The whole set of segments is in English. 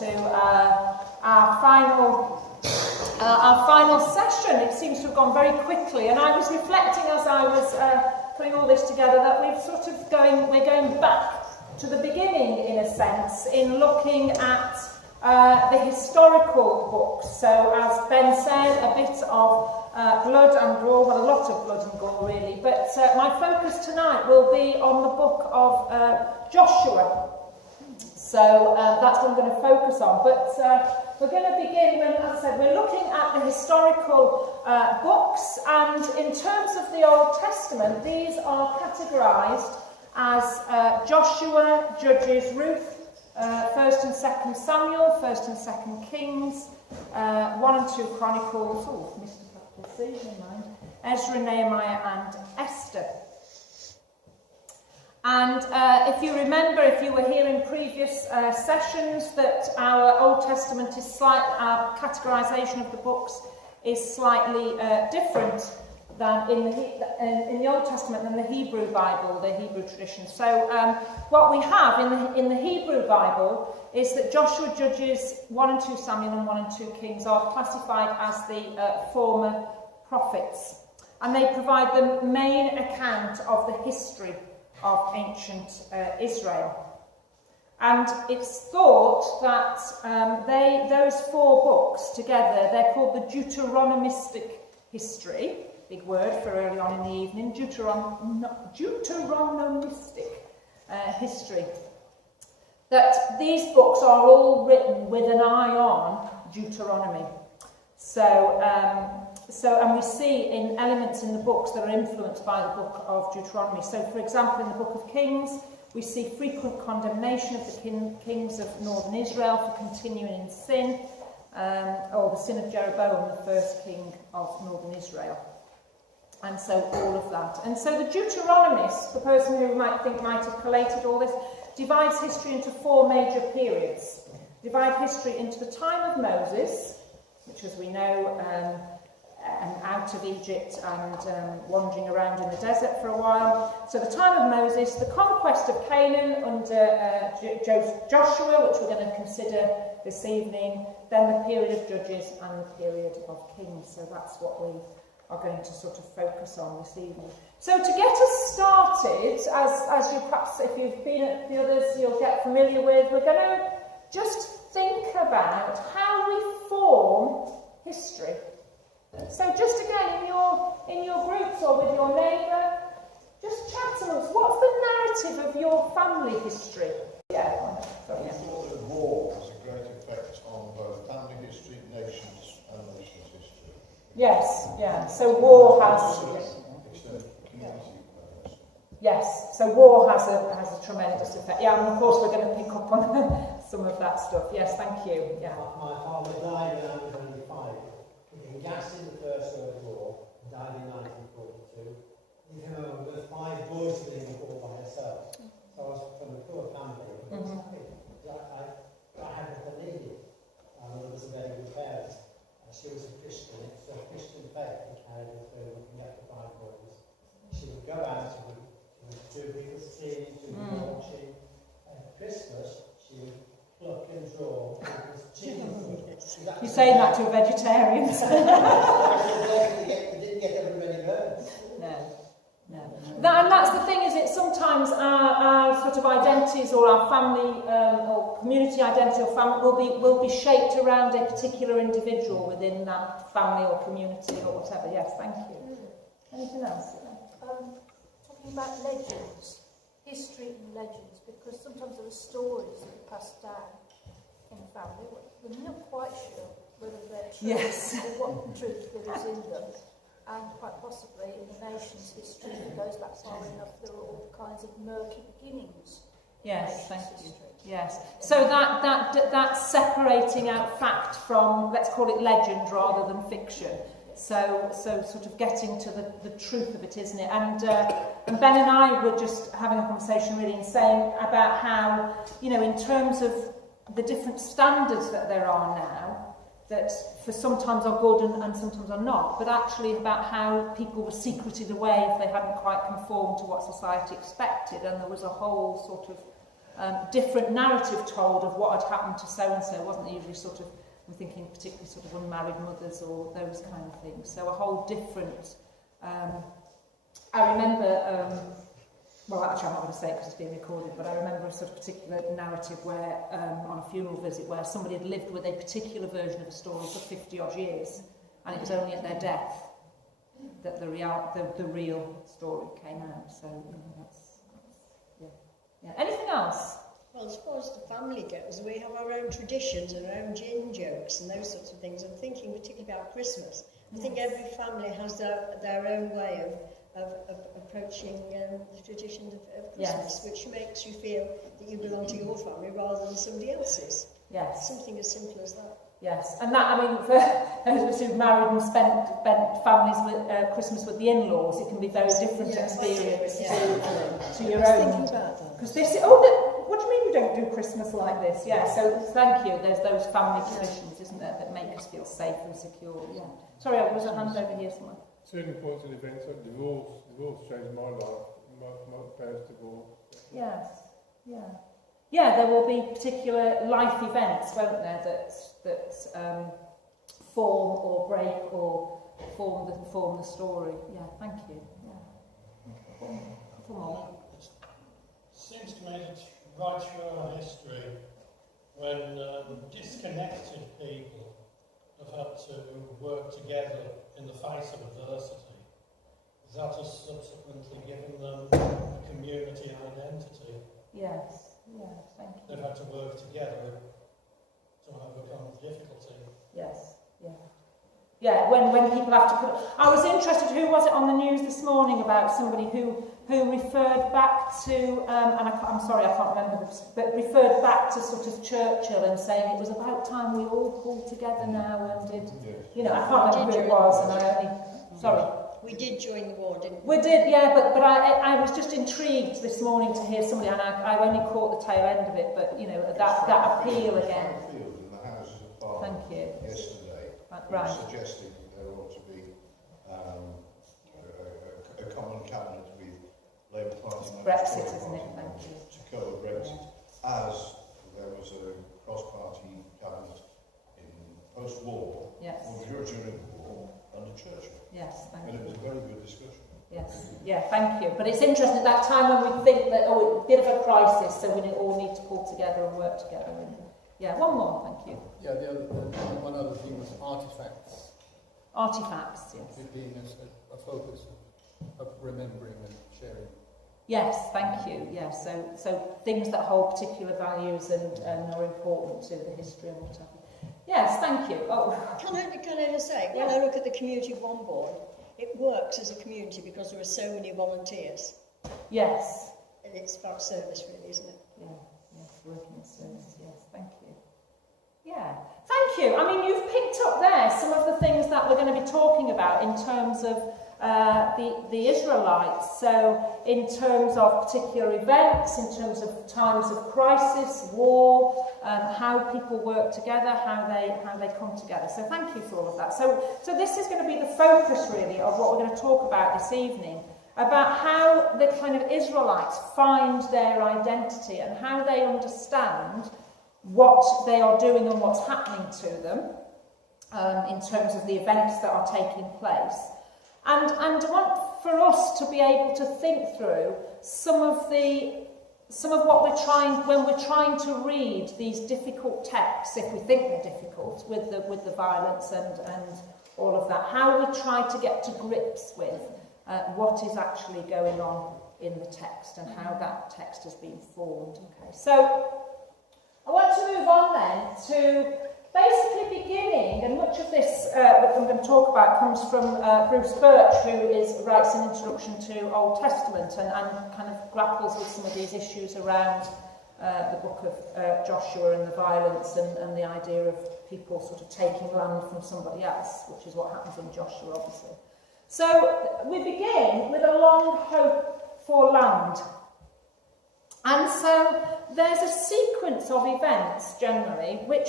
to our final session. It seems to have gone very quickly, and I was reflecting as I was putting all this together that we're going back to the beginning in a sense in looking at the historical books. So as Ben said, a bit of blood and gore, well, a lot of blood and gore really, but my focus tonight will be on the book of Joshua. So that's what I'm going to focus on. But we're going to begin when, as I said, we're looking at the historical books, and in terms of the Old Testament, these are categorised as Joshua, Judges, Ruth, 1st and 2nd Samuel, 1st and 2nd Kings, 1 and 2 Chronicles, oh, missed a couple of C's, never mind, Ezra, Nehemiah and Esther. And if you remember, if you were here in previous sessions, that our Old Testament is our categorisation of the books is slightly different than in the Old Testament than the Hebrew Bible, the Hebrew tradition. So what we have in the Hebrew Bible is that Joshua, Judges, 1 and 2 Samuel and 1 and 2 Kings are classified as the former prophets. And they provide the main account of the history of ancient Israel. And it's thought that those four books together, they're called the Deuteronomistic history. Big word for early on in the evening, Deuteronomistic history. That these books are all written with an eye on Deuteronomy. And we see in elements in the books that are influenced by the book of Deuteronomy. So, for example, in the book of Kings, we see frequent condemnation of the kings of northern Israel for continuing in sin, or the sin of Jeroboam, the first king of northern Israel. And so all of that. And so the Deuteronomist, the person who might have collated all this, divides history into four major periods. Divide history into the time of Moses, which, as we know, out of Egypt and wandering around in the desert for a while. So the time of Moses, the conquest of Canaan under Joshua, which we're going to consider this evening, then the period of Judges and the period of Kings. So that's what we are going to sort of focus on this evening. So to get us started, as you perhaps, if you've been at the others, you'll get familiar with, we're going to just think about how we form history. So just again, in your groups or with your neighbour, just chat amongst, what's the narrative of your family history? Yeah. I thought that war has a great effect on both family history, nations and nations history. Yes, yeah. So war has... Yes, so war has a tremendous effect. Yeah, and of course we're going to pick up on some of that stuff. Yes, thank you. Yeah. My father died when I was only 5. He came gassed in the First World War, died in 1942. He came home with 5 boys living all by herself. So I was from a poor family, but I was happy. I had what I needed. My mother was a very good parent. She was a Christian. It was a Christian faith that carried her through looking at the 5 boys. She would go out to do people's tea, to do washing. At Christmas, she would pluck and draw people's chicken food. You're saying that to a vegetarian. They didn't get everybody birds. No. And that's the thing, is it sometimes our sort of identities or our family or community identity or family will be shaped around a particular individual within that family or community or whatever. Yes, thank you. Anything else? Talking about legends, history and legends, because sometimes there are stories that are passed down in the family. We're not quite sure whether they're true or what truth there is in them. And quite possibly in the nation's history, if it goes back far enough, there are all kinds of murky beginnings. Yes, thank you. Yes. So that's separating out fact from, let's call it legend rather than fiction. So sort of getting to the truth of it, isn't it? And Ben and I were just having a conversation really and saying about how, you know, in terms of the different standards that there are now, that for sometimes are good and sometimes are not, but actually about how people were secreted away if they hadn't quite conformed to what society expected, and there was a whole sort of different narrative told of what had happened to so-and-so. Wasn't usually sort of, I'm thinking particularly sort of unmarried mothers or those kind of things. So a whole different... I remember... well, actually, I'm not going to say it because it's being recorded, but I remember a sort of particular narrative where, on a funeral visit, where somebody had lived with a particular version of a story for 50-odd years, and it was only at their death that the real story came out. So, that's yeah. Anything else? Well, as far as the family goes, we have our own traditions and our own gin jokes and those sorts of things. I'm thinking particularly about Christmas. I think every family has their own way of approaching the traditions of Christmas, which makes you feel that you belong to your family rather than somebody else's. Yes. Something as simple as that. Yes, and that, I mean, for those who've married and spent families with Christmas with the in-laws, it can be very different experience to your own. Because this, what do you mean you don't do Christmas like this? Yeah, so thank you. There's those family traditions, isn't there, that make us feel safe and secure. Yeah. Sorry, there was a hand over here somewhere. Certain points in events like divorce changed my life. My parents divorced. Yes, yeah. Yeah, there will be particular life events, won't there, that form or break or form the story. Yeah, thank you. Yeah. Come on. It seems to me that right through our history, when disconnected people have had to work together in the face of adversity, that has subsequently given them a community identity. Yes. Yeah, thank you. They've had to work together to overcome difficulty. Yes, yeah. Yeah, when people have to put... I was interested, who was it on the news this morning about somebody who referred back to, and I'm sorry, I can't remember this, but referred back to sort of Churchill and saying it was about time we all pulled together now and did... You know, I can't remember who it was, and I only... Sorry. We did join the war, didn't we? We did, yeah, but I was just intrigued this morning to hear somebody, and I only caught the tail end of it, but, you know, that appeal again. In the Houses of Parliament Thank you. yesterday, right. Suggesting that there ought to be a common cabinet with Labour Party and Brexit, isn't it? Thank you. to cover Brexit, as there was a cross-party cabinet in post-war, or during the war, under Churchill. Yes, thank And you. it was a very good discussion. Yes, yeah, thank you. But it's interesting at that time when we think that, it's a bit of a crisis, so we all need to pull together and work together. And, yeah, one more, thank you. Yeah, one other thing was artefacts. Artefacts, yes. It being a focus of remembering and sharing. Yes, thank you. Yeah, so things that hold particular values and are important to the history and what have you. Yes, thank you. Oh. Can I just say, when I look at the Community of One Board, it works as a community because there are so many volunteers. Yes. And it's about service, really, isn't it? Yeah, yes, working service, yes, thank you. Yeah, thank you. I mean, you've picked up there some of the things that we're going to be talking about in terms of the Israelites. So in terms of particular events, in terms of times of crisis, war, how people work together, how they come together. So thank you for all of that. So this is going to be the focus really of what we're going to talk about this evening, about how the kind of Israelites find their identity and how they understand what they are doing and what's happening to them in terms of the events that are taking place. And I want for us to be able to think through some of what we're trying, when we're trying to read these difficult texts, if we think they're difficult, with the violence and all of that, how we try to get to grips with what is actually going on in the text and how that text has been formed. Okay, so I want to move on then to basically beginning, and much of this that I'm going to talk about comes from Bruce Birch, who writes an introduction to Old Testament and kind of grapples with some of these issues around the book of Joshua and the violence and the idea of people sort of taking land from somebody else, which is what happens in Joshua, obviously. So we begin with a long hope for land. And so there's a sequence of events generally which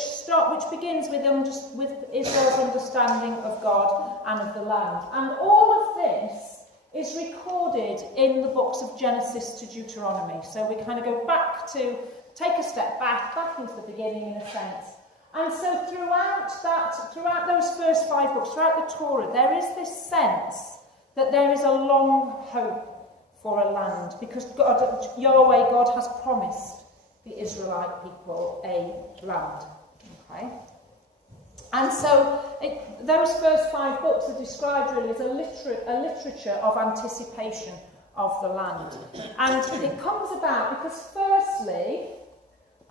begins with Israel's understanding of God and of the land. And all of this is recorded in the books of Genesis to Deuteronomy. So we kind of go back to, take a step back into the beginning in a sense. And so throughout those first 5 books, throughout the Torah, there is this sense that there is a long hope for a land, because Yahweh God has promised the Israelite people a land. Okay? And so those first 5 books are described really as a literature of anticipation of the land. And it comes about because firstly,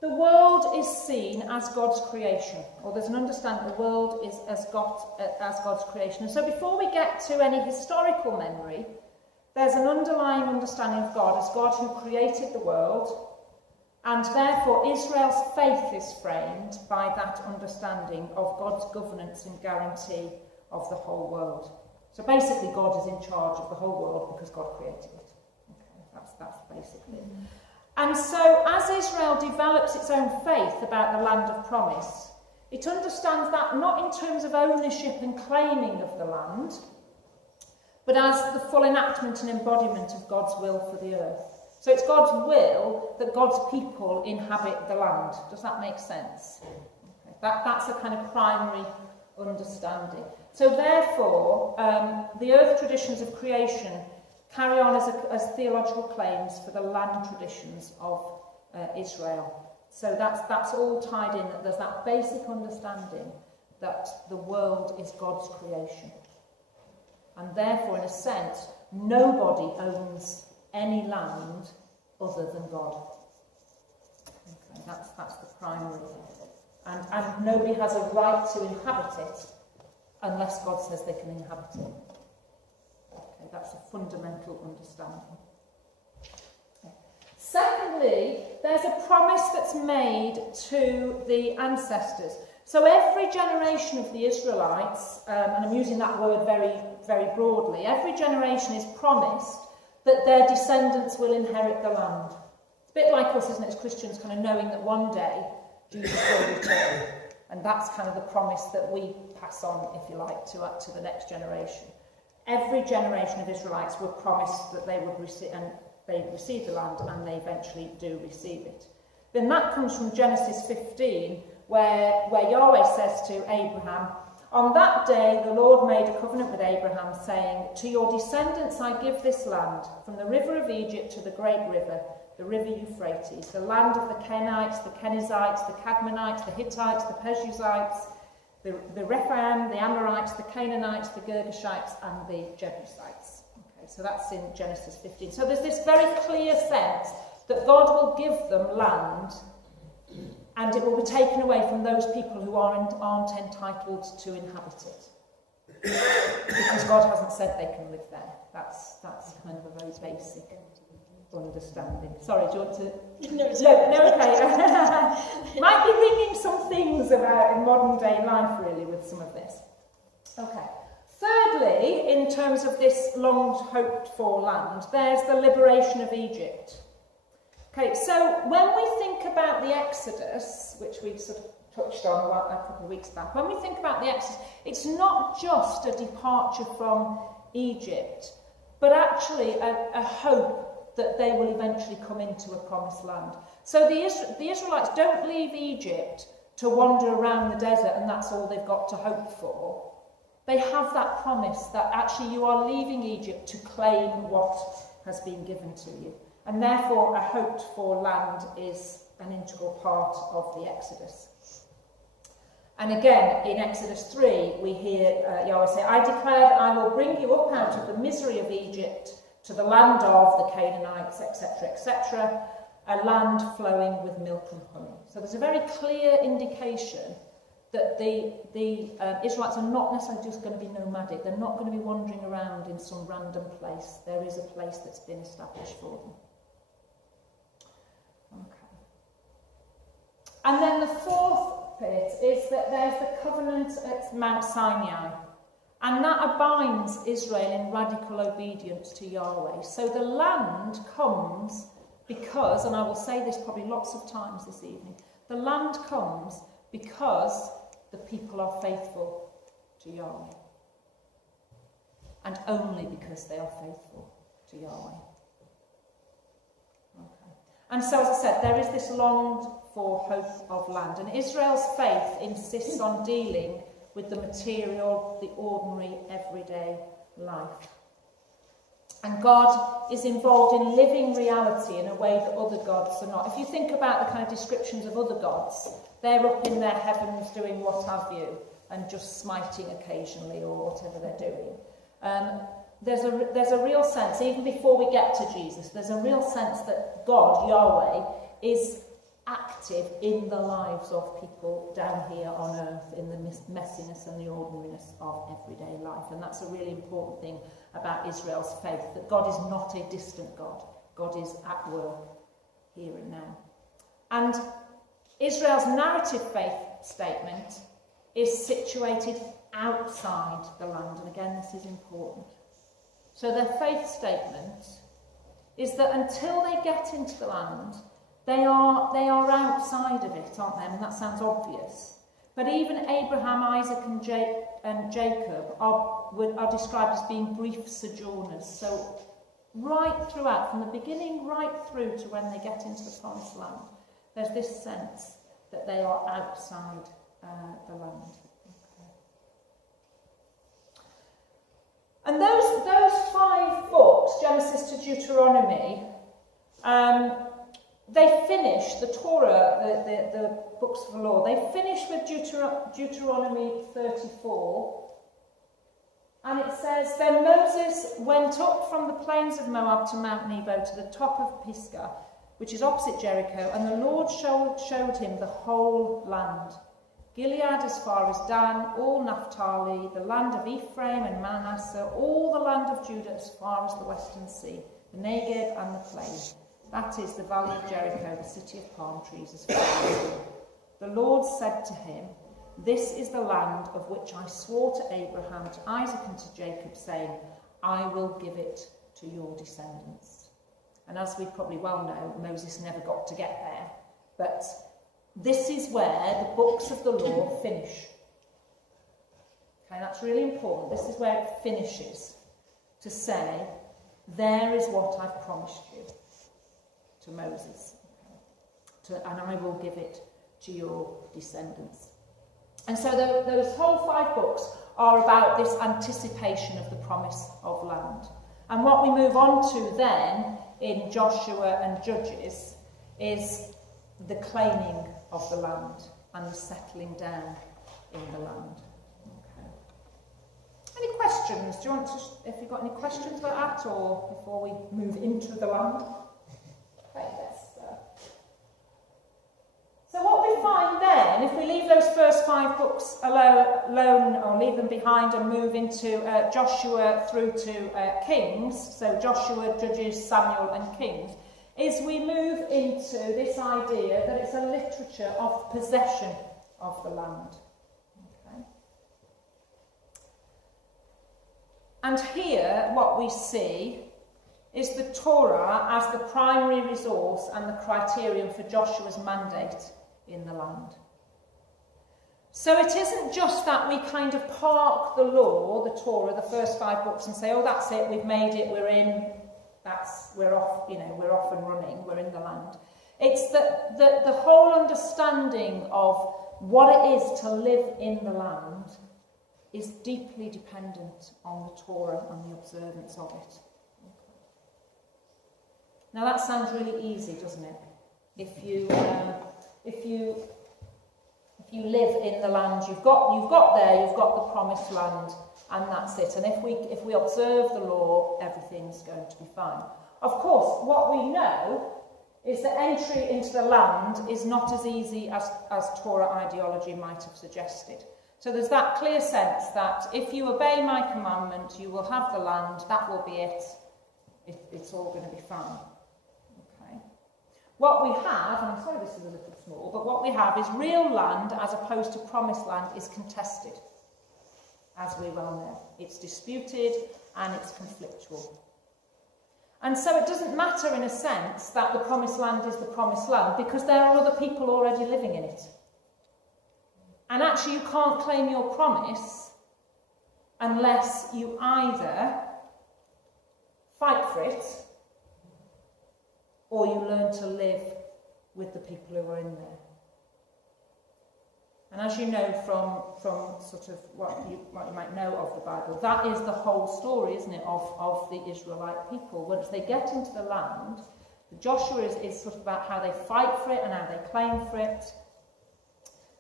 the world is seen as God's creation, or there's an understanding the world is as God's creation. And so before we get to any historical memory, there's an underlying understanding of God as God who created the world, and therefore Israel's faith is framed by that understanding of God's governance and guarantee of the whole world. So basically God is in charge of the whole world because God created it. Okay, that's basically it. And so as Israel develops its own faith about the land of promise, it understands that not in terms of ownership and claiming of the land, but as the full enactment and embodiment of God's will for the earth. So it's God's will that God's people inhabit the land. Does that make sense? Okay. That's a kind of primary understanding. So therefore, the earth traditions of creation carry on as theological claims for the land traditions of Israel. So that's all tied in, that there's that basic understanding that the world is God's creation. And therefore, in a sense, nobody owns any land other than God. Okay, that's the primary thing. And nobody has a right to inhabit it unless God says they can inhabit it. Okay, that's a fundamental understanding. Okay. Secondly, there's a promise that's made to the ancestors. So every generation of the Israelites, and I'm using that word very, very broadly, every generation is promised that their descendants will inherit the land. It's a bit like us, isn't it, as Christians, kind of knowing that one day Jesus will return. And that's kind of the promise that we pass on, if you like, to the next generation. Every generation of Israelites were promised that they would receive, and they received the land, and they eventually do receive it. Then that comes from Genesis 15, where Yahweh says to Abraham, "On that day the Lord made a covenant with Abraham, saying, 'To your descendants I give this land, from the river of Egypt to the great river, the river Euphrates, the land of the Kenites, the Kenizzites, the Cadmonites, the Hittites, the Perizzites, the Rephaim, the Amorites, the Canaanites, the Girgashites, and the Jebusites.'" Okay, so that's in Genesis 15. So there's this very clear sense that God will give them land, and it will be taken away from those people who aren't entitled to inhabit it. Because God hasn't said they can live there. That's kind of a very basic understanding. Sorry, do you want to... No, okay. Might be ringing some things about in modern day life, really, with some of this. Okay. Thirdly, in terms of this long hoped for land, there's the liberation of Egypt. Okay, so when we think about the Exodus, which we sort of touched on a couple of weeks back, when we think about the Exodus, it's not just a departure from Egypt, but actually a hope that they will eventually come into a promised land. So the Israelites don't leave Egypt to wander around the desert and that's all they've got to hope for. They have that promise that actually you are leaving Egypt to claim what has been given to you. And therefore, a hoped-for land is an integral part of the Exodus. And again, in Exodus 3, we hear Yahweh say, "I declare that I will bring you up out of the misery of Egypt to the land of the Canaanites," etc., a land flowing with milk and honey. So there's a very clear indication that the Israelites are not necessarily just going to be nomadic. They're not going to be wandering around in some random place. There is a place that's been established for them. Okay. And then the fourth bit is that there's the covenant at Mount Sinai. And that binds Israel in radical obedience to Yahweh. So the land comes because, and I will say this probably lots of times this evening, the land comes because the people are faithful to Yahweh. and only because they are faithful to Yahweh. Okay. And so, as I said, there is this longed for hope of land, and Israel's faith insists on dealing with the material, the ordinary, everyday life. And God is involved in living reality in a way that other gods are not. If you think about the kind of descriptions of other gods, they're up in their heavens doing what have you, and just smiting occasionally or whatever they're doing. There's a real sense, even before we get to Jesus, there's a real sense that God, Yahweh, is active in the lives of people down here on earth, in the messiness and the ordinariness of everyday life. And that's a really important thing about Israel's faith, that God is not a distant God. God is at work here and now. And Israel's narrative faith statement is situated outside the land. And again, this is important. So their faith statement is that until they get into the land, they are outside of it, aren't they? I mean, that sounds obvious. But even Abraham, Isaac and Jacob are described as being brief sojourners. So right throughout, from the beginning right through to when they get into the promised land, there's this sense that they are outside the land. Okay. And those 5 books, Genesis to Deuteronomy, they finish, the Torah, the books of the law, they finish with Deuteronomy 34. And it says, Then Moses went up from the plains of Moab to Mount Nebo, to the top of Pisgah, which is opposite Jericho, and the Lord showed him the whole land. Gilead as far as Dan, all Naphtali, the land of Ephraim and Manasseh, all the land of Judah as far as the western sea, the Negev and the plain. That is the valley of Jericho, the city of palm trees as far as the sea. The Lord said to him, This is the land of which I swore to Abraham, to Isaac and to Jacob, saying, I will give it to your descendants. And as we probably well know, Moses never got to get there. But this is where the books of the law finish. Okay, that's really important. This is where it finishes, to say, there is what I've promised you to Moses. Okay. And I will give it to your descendants. And so those whole 5 books are about this anticipation of the promise of land. And what we move on to then in Joshua and Judges is the claiming of the land and the settling down in the land. Okay. Any questions? Do you want to, if you've got any questions about that, or before we move into the land? Okay, yes. So what we find then, if we leave those first 5 books alone or leave them behind and move into Joshua through to Kings, so Joshua, Judges, Samuel and Kings, is we move into this idea that it's a literature of possession of the land. Okay. And here what we see is the Torah as the primary resource and the criterion for Joshua's mandate in the land. So it isn't just that we kind of park the law, the Torah, the first 5 books, and say, oh, that's it, we've made it, we're in, we're off, we're off and running, we're in the land. It's that the whole understanding of what it is to live in the land is deeply dependent on the Torah and the observance of it. Now that sounds really easy, doesn't it? If you live in the land, you've got the promised land, and that's it. And if we observe the law, everything's going to be fine. Of course, what we know is that entry into the land is not as easy as Torah ideology might have suggested. So there's that clear sense that if you obey my commandment, you will have the land, that will be it. It's all going to be fine. What we have, and I'm sorry this is a little small, but what we have is real land as opposed to promised land is contested, as we well know. It's disputed and it's conflictual. And so it doesn't matter in a sense that the promised land is the promised land because there are other people already living in it. And actually you can't claim your promise unless you either fight for it, or you learn to live with the people who are in there. And as you know from sort of what you might know of the Bible, that is the whole story, isn't it, of the Israelite people. Once they get into the land, Joshua is sort of about how they fight for it and how they claim for it,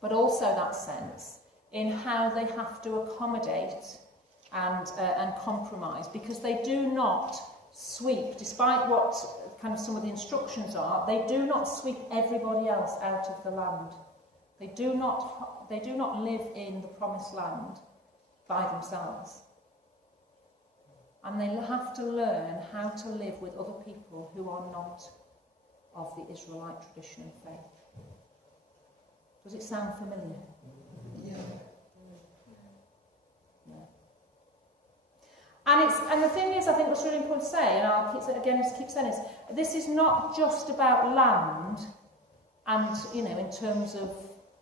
but also that sense in how they have to accommodate and compromise, because they do not sweep, despite what kind of some of the instructions are, they do not sweep everybody else out of the land. They do not live in the promised land by themselves. And they have to learn how to live with other people who are not of the Israelite tradition and faith. Does it sound familiar? Yeah. And the thing is, I think what's really important to say, and I'll keep saying this is not just about land and, in terms of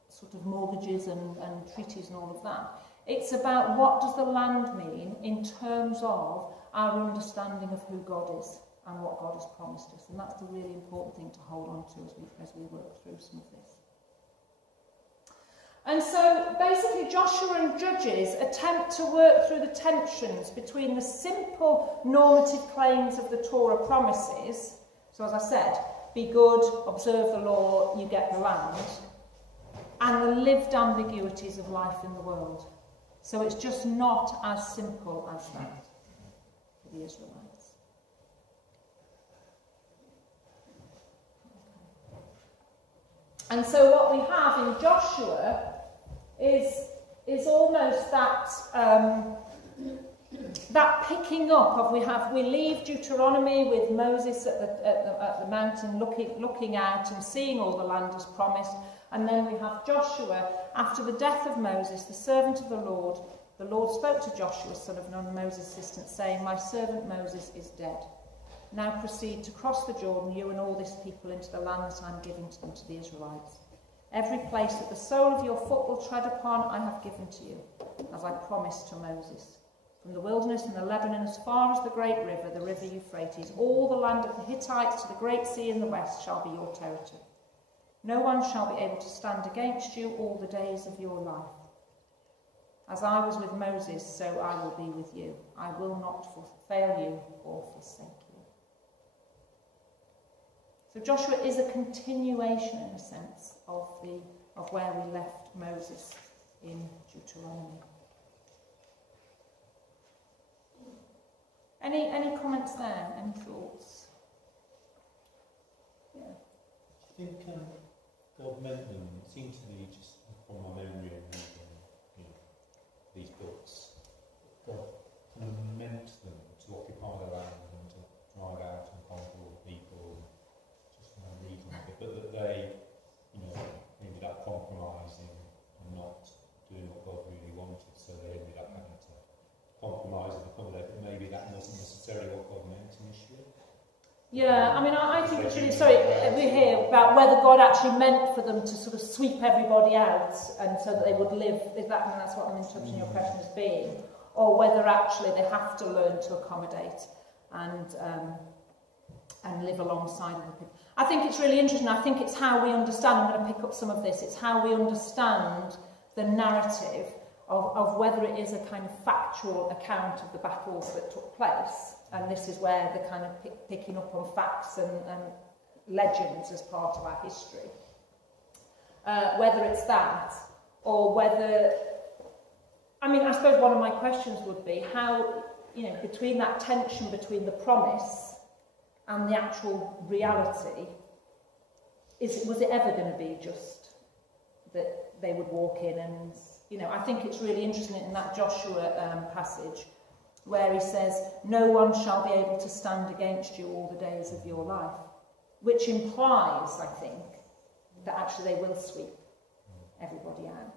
sort of mortgages and treaties and all of that. It's about what does the land mean in terms of our understanding of who God is and what God has promised us. And that's the really important thing to hold on to as we work through some of this. And so basically Joshua and Judges attempt to work through the tensions between the simple normative claims of the Torah promises. So as I said, be good, observe the law, you get the land, and the lived ambiguities of life in the world. So it's just not as simple as that for the Israelites. And so what we have in Joshua is almost that that picking up of we leave Deuteronomy with Moses at the mountain looking out and seeing all the land as promised, and then we have Joshua after the death of Moses, the servant of the Lord. The Lord spoke to Joshua, son of Nun, Moses' assistant, saying, "My servant Moses is dead. Now proceed to cross the Jordan, you and all this people, into the land that I am giving to them, to the Israelites. Every place that the sole of your foot will tread upon, I have given to you, as I promised to Moses. From the wilderness and the Lebanon as far as the great river, the river Euphrates, all the land of the Hittites to the great sea in the west shall be your territory. No one shall be able to stand against you all the days of your life. As I was with Moses, so I will be with you. I will not fail you or forsake you." So Joshua is a continuation, in a sense, of where we left Moses in Deuteronomy. Any comments there? Any thoughts? Yeah. Do you think God meant them? It seems to me, just from my memory of reading these books, God kind of meant them to occupy the land and to drive out and conquer all the people. Just reading it, but that they, ended up compromising and not doing what God really wanted, so they ended up having to compromise and accommodate. But maybe that wasn't necessarily what God meant initially. Yeah, I think it's really, we hear about whether God actually meant for them to sort of sweep everybody out and so that they would live, that's what I'm interpreting your question as being, or whether actually they have to learn to accommodate and live alongside other people. I think it's really interesting. I think it's how we understand, I'm going to pick up some of this, it's how we understand the narrative of whether it is a kind of factual account of the battles that took place. And this is where the kind of picking up on facts and legends as part of our history. Whether it's that, or whether... I suppose one of my questions would be how, between that tension between the promise and the actual reality, was it ever going to be just that they would walk in and... I think it's really interesting in that Joshua passage, where he says, "No one shall be able to stand against you all the days of your life," which implies, I think, that actually they will sweep everybody out.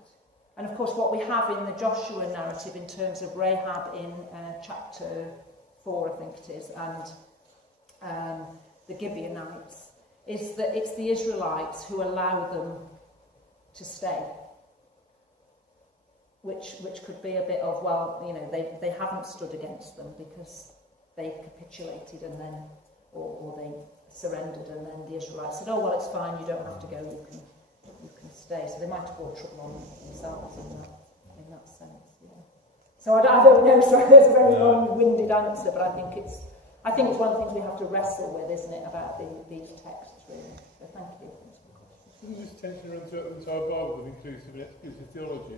And of course, what we have in the Joshua narrative in terms of Rahab in chapter 4, I think it is, and the Gibeonites, is that it's the Israelites who allow them to stay. Which could be a bit of, they haven't stood against them because they capitulated and then, or they surrendered, and then the Israelites said, oh, well, it's fine, you don't have to go, you can stay. So they might have brought trouble on themselves in that sense, yeah. So I don't know, sorry, it's a very long-winded answer, but I think it's one of the things we have to wrestle with, isn't it, about these texts, really. So thank you. Doesn't this tension run through the entire Bible with inclusive and exclusive theology?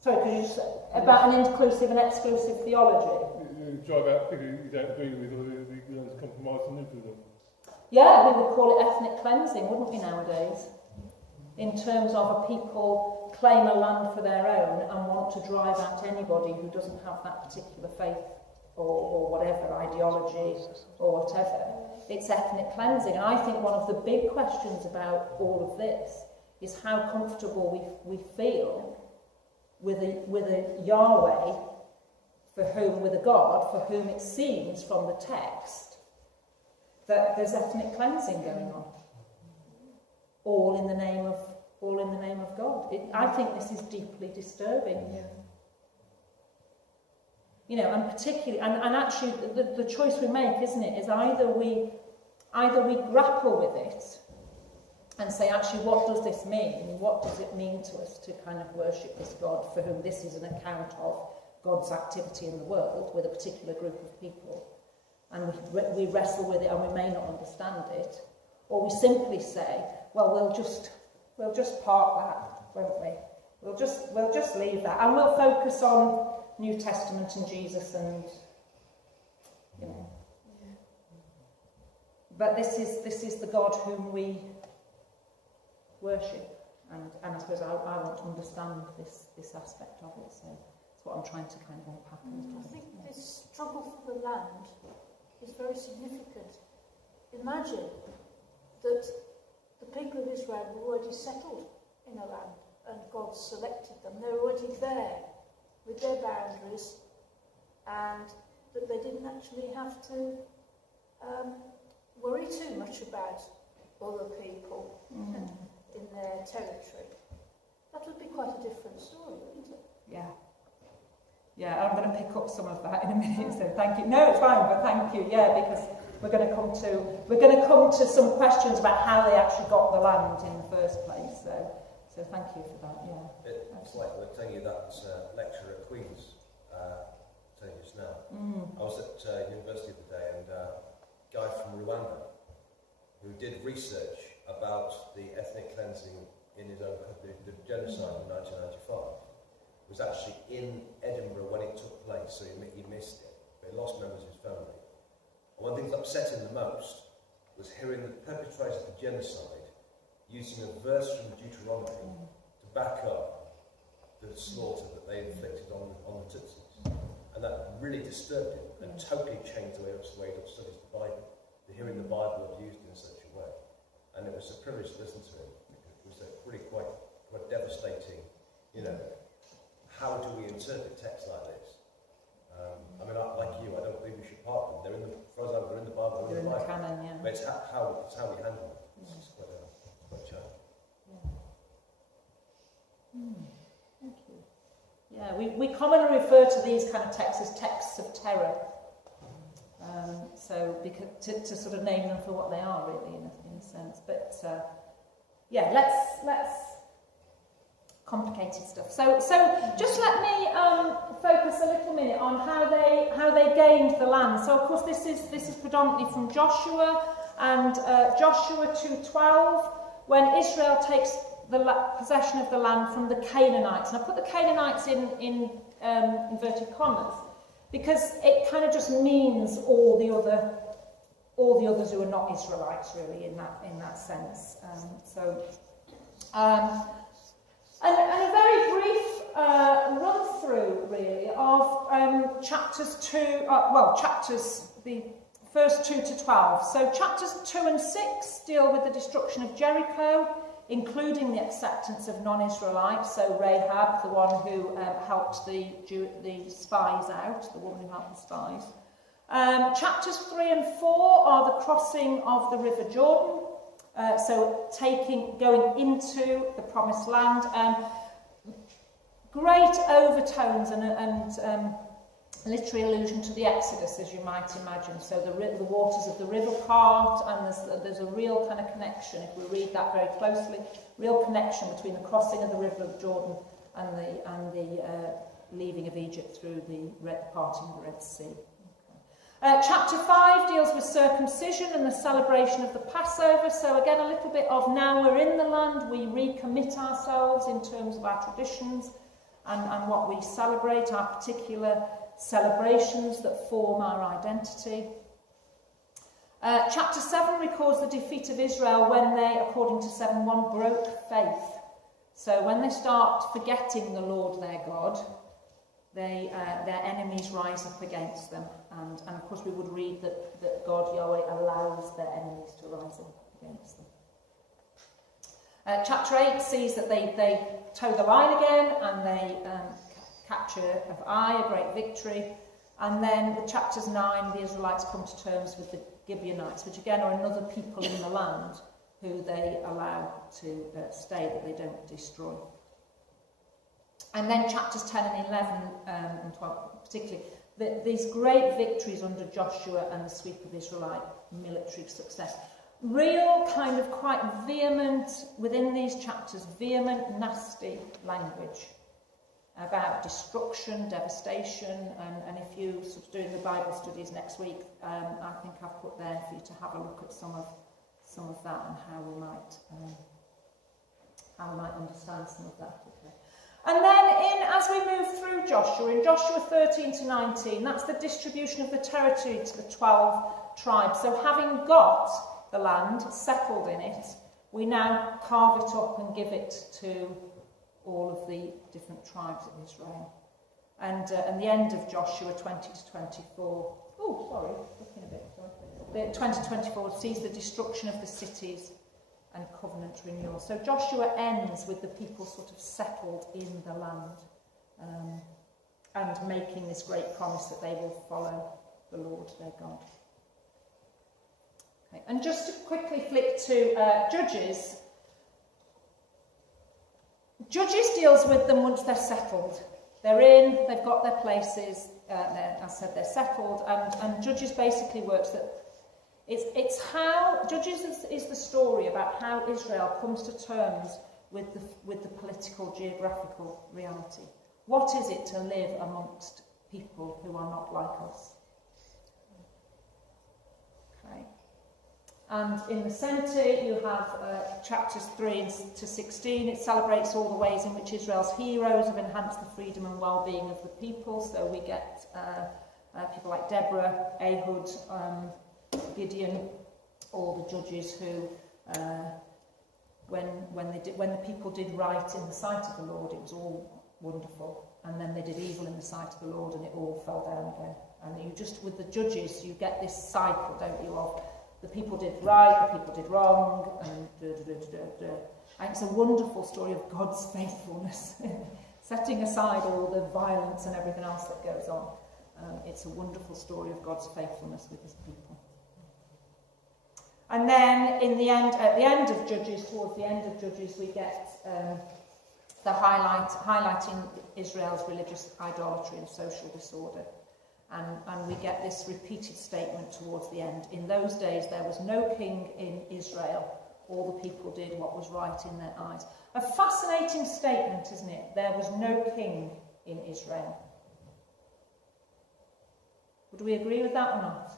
Sorry, could you say about an inclusive and exclusive theology? You drive out people you don't agree with, or you learn to compromise and live with them. Yeah, we would call it ethnic cleansing, wouldn't we, nowadays? In terms of a people claim a land for their own and want to drive out anybody who doesn't have that particular faith or whatever, ideology or whatever. It's ethnic cleansing. And I think one of the big questions about all of this is how comfortable we feel with a Yahweh, with a God for whom it seems from the text that there's ethnic cleansing going on, all in the name of God. I think this is deeply disturbing. Yeah. You know, and particularly, and actually, the choice we make, isn't it, is either we grapple with it and say, actually, what does this mean? What does it mean to us to kind of worship this God for whom this is an account of God's activity in the world with a particular group of people? And we wrestle with it and we may not understand it. Or we simply say, well, we'll just park that, won't we? We'll just leave that. And we'll focus on New Testament and Jesus and, you know. But this is the God whom we worship, and I suppose I want to understand this aspect of it, so that's what I'm trying to kind of unpack. I think this struggle for the land is very significant. Imagine that the people of Israel were already settled in a land and God selected them. They're already there with their boundaries, and that they didn't actually have to worry too much about other people in their territory. That would be quite a different story, wouldn't it? Yeah. Yeah, I'm going to pick up some of that in a minute, so thank you. No, it's fine, but thank you. Yeah, because we're going to come to some questions about how they actually got the land in the first place. So thank you for that. Yeah. It's like we're telling you that lecture at Queen's, telling you just now. I was at university the other day, and a guy from Rwanda who did research about the ethnic cleansing in his own country, the genocide in 1995, was actually in Edinburgh when it took place, so he missed it, but he lost members of his family. And one thing that upset him the most was hearing the perpetrators of the genocide using a verse from Deuteronomy to back up the slaughter that they inflicted on the Tutsis. And that really disturbed him and totally changed the way he studies the Bible, hearing the Bible abused in such a way. And it was a privilege to listen to him. It was really quite devastating, you know. How do we interpret texts like this? I mean, like you, I don't think we should park them. They're in the, as far as I know, they're in the Bible. They're in the canon, yeah. But it's how we handle them. It's quite a challenge. Yeah. Thank you. Yeah, we commonly refer to these kind of texts as texts of terror. So because to sort of name them for what they are, really, in a sense. But yeah, let's complicated stuff. So just let me focus a little minute on how they gained the land. So of course this is predominantly from Joshua, and Joshua 2:12, when Israel takes the possession of the land from the Canaanites. And I put the Canaanites in inverted commas because it kind of just means all the others who are not Israelites, really, in that sense. And a very brief run through, really, of chapters the first 2 to 12. So chapters 2 and 6 deal with the destruction of Jericho, including the acceptance of non-Israelites. So Rahab, the one who helped the spies out, the woman who helped the spies. Chapters 3 and 4 are the crossing of the River Jordan. So going into the promised land, great overtones and literary allusion to the Exodus, as you might imagine. So the waters of the river part, and there's a real kind of connection, if we read that very closely, real connection between the crossing of the river of Jordan and the leaving of Egypt through the parting of the Red Sea. Chapter 5 deals with circumcision and the celebration of the Passover. So again, a little bit of now we're in the land, we recommit ourselves in terms of our traditions and what we celebrate, our particular celebrations that form our identity. Chapter 7 records the defeat of Israel when they, according to 7:1, broke faith. So when they start forgetting the Lord their God, their enemies rise up against them. And of course we would read that God, Yahweh, allows their enemies to rise up against them. Chapter 8 sees that they toe the line again and they capture of Ai, a great victory. And then with chapters 9, the Israelites come to terms with the Gibeonites, which again are another people in the land who they allow to stay, that they don't destroy. And then chapters 10 and 11 and 12 particularly, these great victories under Joshua and the sweep of Israelite military success. Real kind of quite vehement, within these chapters, vehement, nasty language about destruction, devastation, and if you sort of doing the Bible studies next week, I think I've put there for you to have a look at some of that and how we might understand some of that. Okay. And then as we move through Joshua, in Joshua 13 to 19, that's the distribution of the territory to the 12 tribes. So having got the land, settled in it, we now carve it up and give it to all of the different tribes of Israel. And the end of Joshua 20 to 24, oh, sorry, looking a bit, sorry. 20 to 24 sees the destruction of the cities and covenant renewal. So Joshua ends with the people sort of settled in the land and making this great promise that they will follow the Lord their God. Okay. And just to quickly flick to Judges. Judges deals with them once they're settled. They're in, they've got their places, as I said, they're settled, and Judges basically works that it's how, Judges is the story about how Israel comes to terms with the political, geographical reality. What is it to live amongst people who are not like us? Okay. And in the centre you have chapters 3 to 16. It celebrates all the ways in which Israel's heroes have enhanced the freedom and well-being of the people. So we get people like Deborah, Ehud, Gideon, all the judges who, when the people did right in the sight of the Lord, it was all wonderful, and then they did evil in the sight of the Lord, and it all fell down again. And you just, with the judges, you get this cycle, don't you, of the people did right, the people did wrong, and And it's a wonderful story of God's faithfulness, setting aside all the violence and everything else that goes on. It's a wonderful story of God's faithfulness with his people. And then in the end, at the end of Judges, towards the end of Judges, we get the highlighting Israel's religious idolatry and social disorder. And we get this repeated statement towards the end. In those days there was no king in Israel. All the people did what was right in their eyes. A fascinating statement, isn't it? There was no king in Israel. Would we agree with that or not?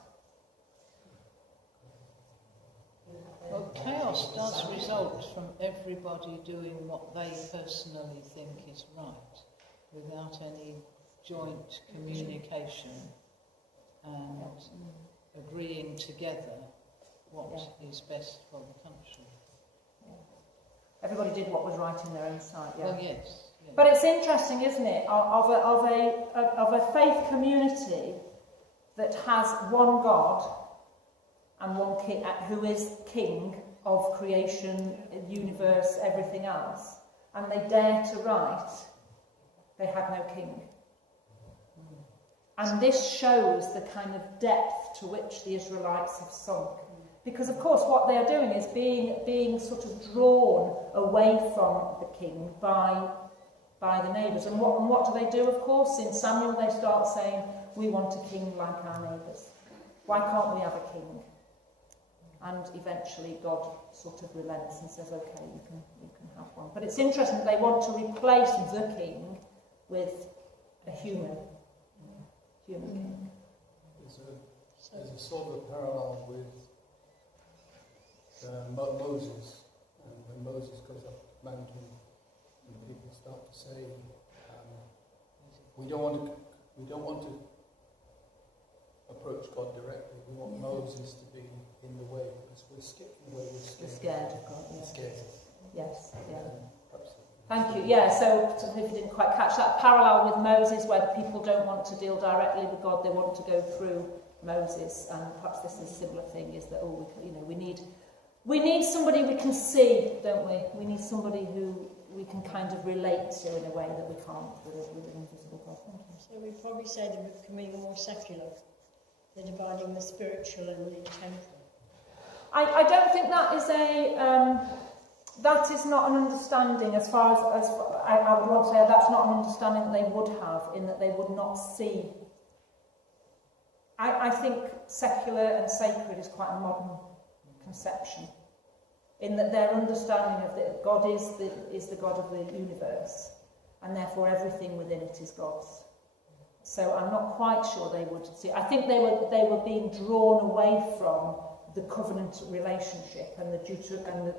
Well, chaos does result from everybody doing what they personally think is right, without any joint communication and agreeing together what is best for the country. Everybody did what was right in their own sight. Yeah. Well, yes. But it's interesting, isn't it, of a faith community that has one God and one king, who is king of creation, universe, everything else, and they dare to write, they had no king. And this shows the kind of depth to which the Israelites have sunk. Because, of course, what they are doing is being sort of drawn away from the king by by the neighbours. And what do they do, of course? In Samuel they start saying, we want a king like our neighbours. Why can't we have a king? And eventually God sort of relents and says, okay, you can have one. But it's interesting that they want to replace the king with a human king. There's a sort of parallel with Moses. And when Moses goes up the mountain, and people start to say, we don't want to approach God directly. We want Moses to be in the way because we're scared of God. Yeah. Scared. Yes. Yeah. Thank you. Yeah. So if you didn't quite catch that parallel with Moses, where the people don't want to deal directly with God, they want to go through Moses, and perhaps this is a similar thing: is that we need somebody we can see, don't we? We need somebody who we can kind of relate to in a way that we can't with an invisible God. So we'd probably say they're becoming more secular. They're dividing the spiritual and the temporal. I don't think that is that is not an understanding as far as I would want to say that's not an understanding that they would have, in that they would not see. I think secular and sacred is quite a modern conception, in that their understanding of that God is the God of the universe, and therefore everything within it is God's. So I'm not quite sure they would see. I think they were being drawn away from the covenant relationship and the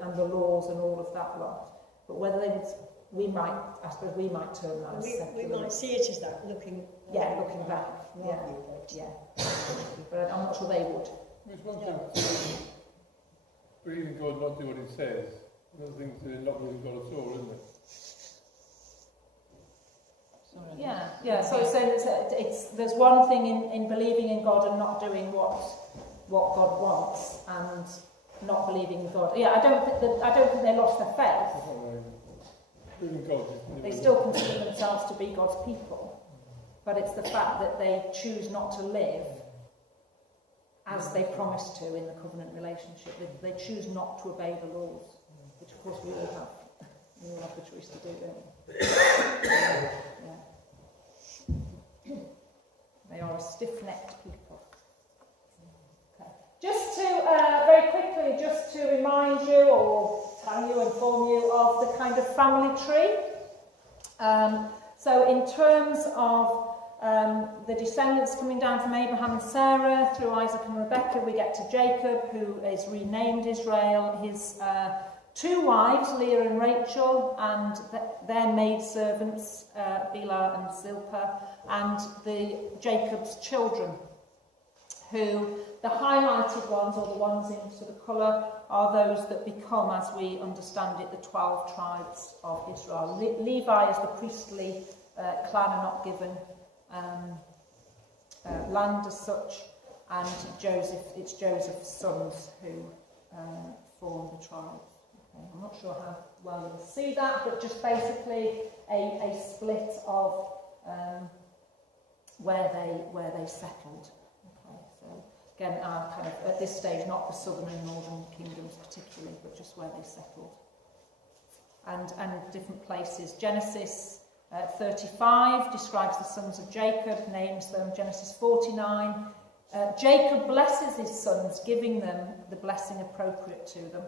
and the laws and all of that lot. But whether they would, I suppose we might term that as secular. We might see it as that, looking back. Yeah. But I'm not sure they would. It's one thing to believe in God, not do what He says. Another thing to not believe in God at all, isn't it? Yeah. So there's one thing in believing in God and not doing what God wants, and not believing in God. Yeah, I don't think they lost their faith. They still consider themselves to be God's people, but it's the fact that they choose not to live as they promised to in the covenant relationship. They choose not to obey the laws, which of course we all have. We all have the choice to do, don't we? Yeah. They are a stiff-necked people. Okay. Just to, very quickly, just to remind you or tell you, inform you of the kind of family tree. So in terms of the descendants coming down from Abraham and Sarah through Isaac and Rebekah, we get to Jacob, who is renamed Israel. His two wives, Leah and Rachel, and their maidservants, Bilhah and Zilpah, and Jacob's children, who the highlighted ones, or the ones in sort of colour, are those that become, as we understand it, the 12 tribes of Israel. Levi is the priestly clan, are not given land as such, and it's Joseph's sons who form the tribes. Okay, I'm not sure how well you'll see that, but just basically a split of where they settled. Okay, so again, kind of at this stage, not the southern and northern kingdoms particularly, but just where they settled, and different places. Genesis 35 describes the sons of Jacob, names them. Genesis 49, Jacob blesses his sons, giving them the blessing appropriate to them,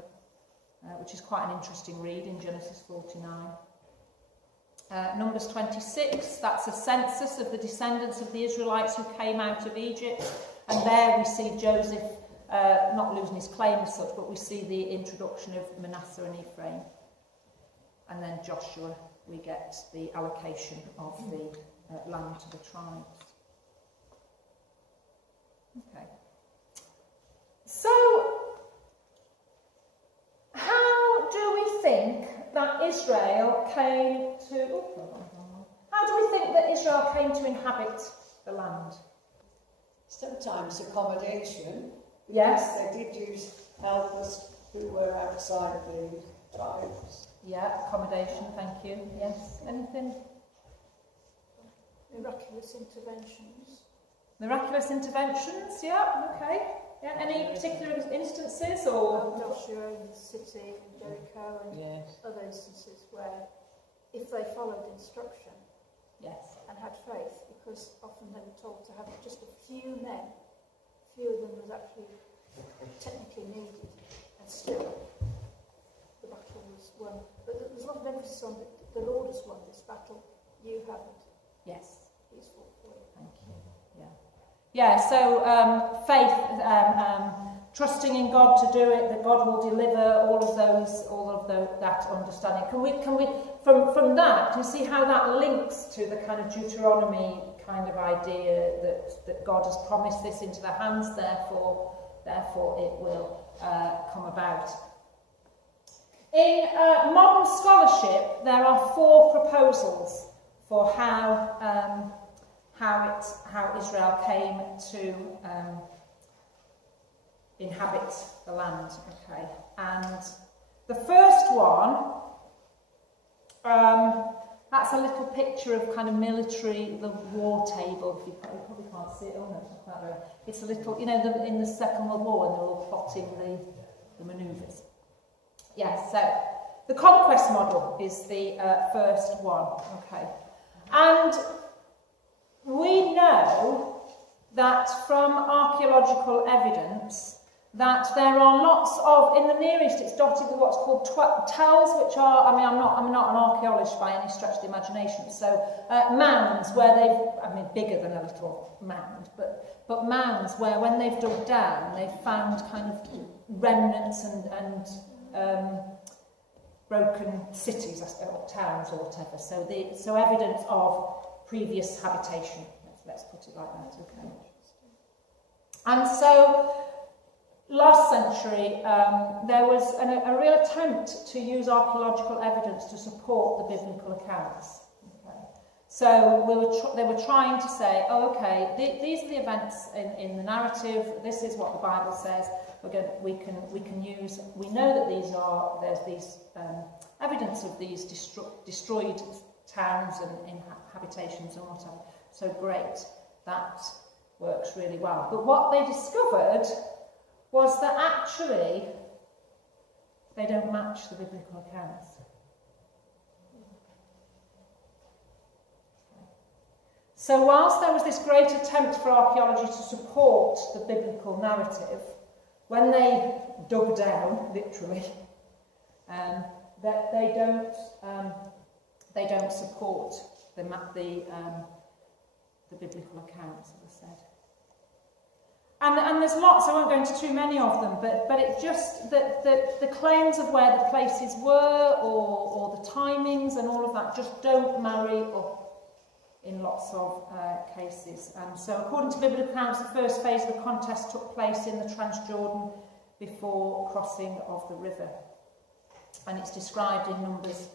which is quite an interesting read in Genesis 49. Numbers 26, that's a census of the descendants of the Israelites who came out of Egypt, and there we see Joseph not losing his claim as such, but we see the introduction of Manasseh and Ephraim. And then Joshua, we get the allocation of the land to the tribes. Okay. So, how do we think that Israel came to... How do we think that Israel came to inhabit the land? Sometimes accommodation. Yes. They did use helpers who were outside the tribes. Yeah, accommodation, thank you. Yes, anything? Miraculous interventions. Miraculous interventions, yeah, okay. Yeah, any particular instances or? Joshua in the city, Jericho, and other instances where if they followed instruction and had faith, because often they were told to have just a few men, few of them was actually technically needed, and still the battle was won. But there's a lot of emphasis on the Lord has won this battle, you haven't. Yes. He's fought for you. Thank you. Yeah, so faith, trusting in God to do it, that God will deliver that understanding. Can we from that, do you see how that links to the kind of Deuteronomy kind of idea that God has promised this into their hands, therefore it will come about. In modern scholarship, there are 4 proposals for how Israel came to inhabit the land. Okay, and the first one, that's a little picture of kind of military, the war table. You probably can't see it. Oh no, it's not that way. It's a little, in the Second World War when they're all plotting the manoeuvres. Yes, so the conquest model is the first one. Okay, and we know that from archaeological evidence that there are lots of, in the Near East it's dotted with what's called tells, which are, I'm not an archaeologist by any stretch of the imagination, so mounds where bigger than a little mound, but mounds where when they've dug down they've found kind of remnants and broken cities or towns or whatever, so evidence of previous habitation, let's put it like that, okay. And so, last century, there was a real attempt to use archaeological evidence to support the biblical accounts. Okay. So they were trying to say, these are the events in the narrative. This is what the Bible says. We can use. We know that there's these evidence of these destroyed towns and habitations and whatever. So great, that works really well. But what they discovered was that actually they don't match the biblical accounts. So whilst there was this great attempt for archaeology to support the biblical narrative, when they dug down, literally, that they don't support the biblical accounts, as I said. And there's lots, I won't go into too many of them, but it's just that the claims of where the places were or the timings and all of that just don't marry up in lots of cases. And so according to biblical accounts, the first phase of the contest took place in the Transjordan before crossing of the river. And it's described in Numbers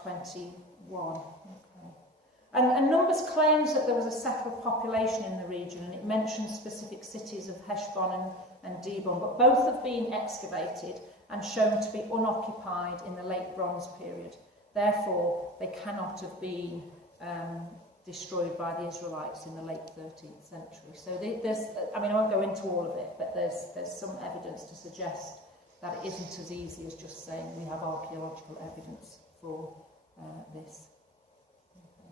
21. Okay. And Numbers claims that there was a settled population in the region, and it mentions specific cities of Heshbon and Dibon, but both have been excavated and shown to be unoccupied in the Late Bronze period. Therefore, they cannot have been destroyed by the Israelites in the late 13th century. So I won't go into all of it, but there's some evidence to suggest that it isn't as easy as just saying we have archaeological evidence for this. Okay.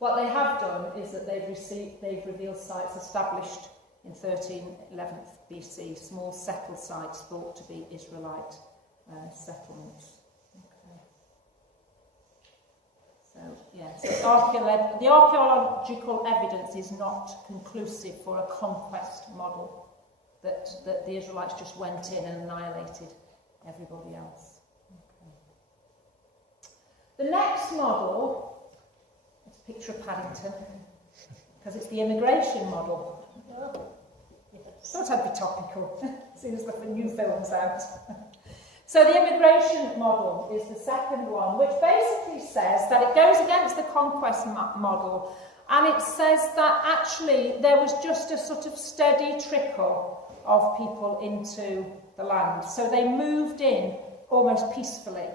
What they have done is that they've revealed sites established in 11th BC, small settled sites thought to be Israelite settlements. So the archaeological evidence is not conclusive for a conquest model, that the Israelites just went in and annihilated everybody else. Okay. The next model, it's a picture of Paddington, because it's the immigration model. Thought I'd be topical, as soon as the new film's out. So the immigration model is the second one, which basically says that it goes against the conquest model, and it says that actually there was just a sort of steady trickle of people into the land. So they moved in almost peacefully,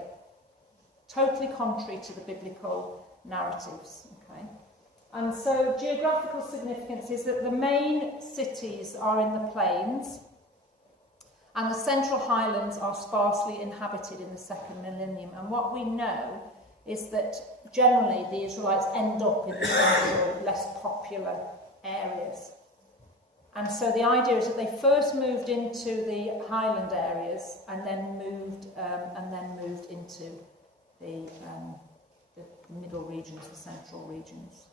totally contrary to the biblical narratives. Okay? And so geographical significance is that the main cities are in the plains, and the central highlands are sparsely inhabited in the second millennium. And what we know is that generally the Israelites end up in the less popular areas. And so the idea is that they first moved into the highland areas and then moved into the middle regions, the central regions.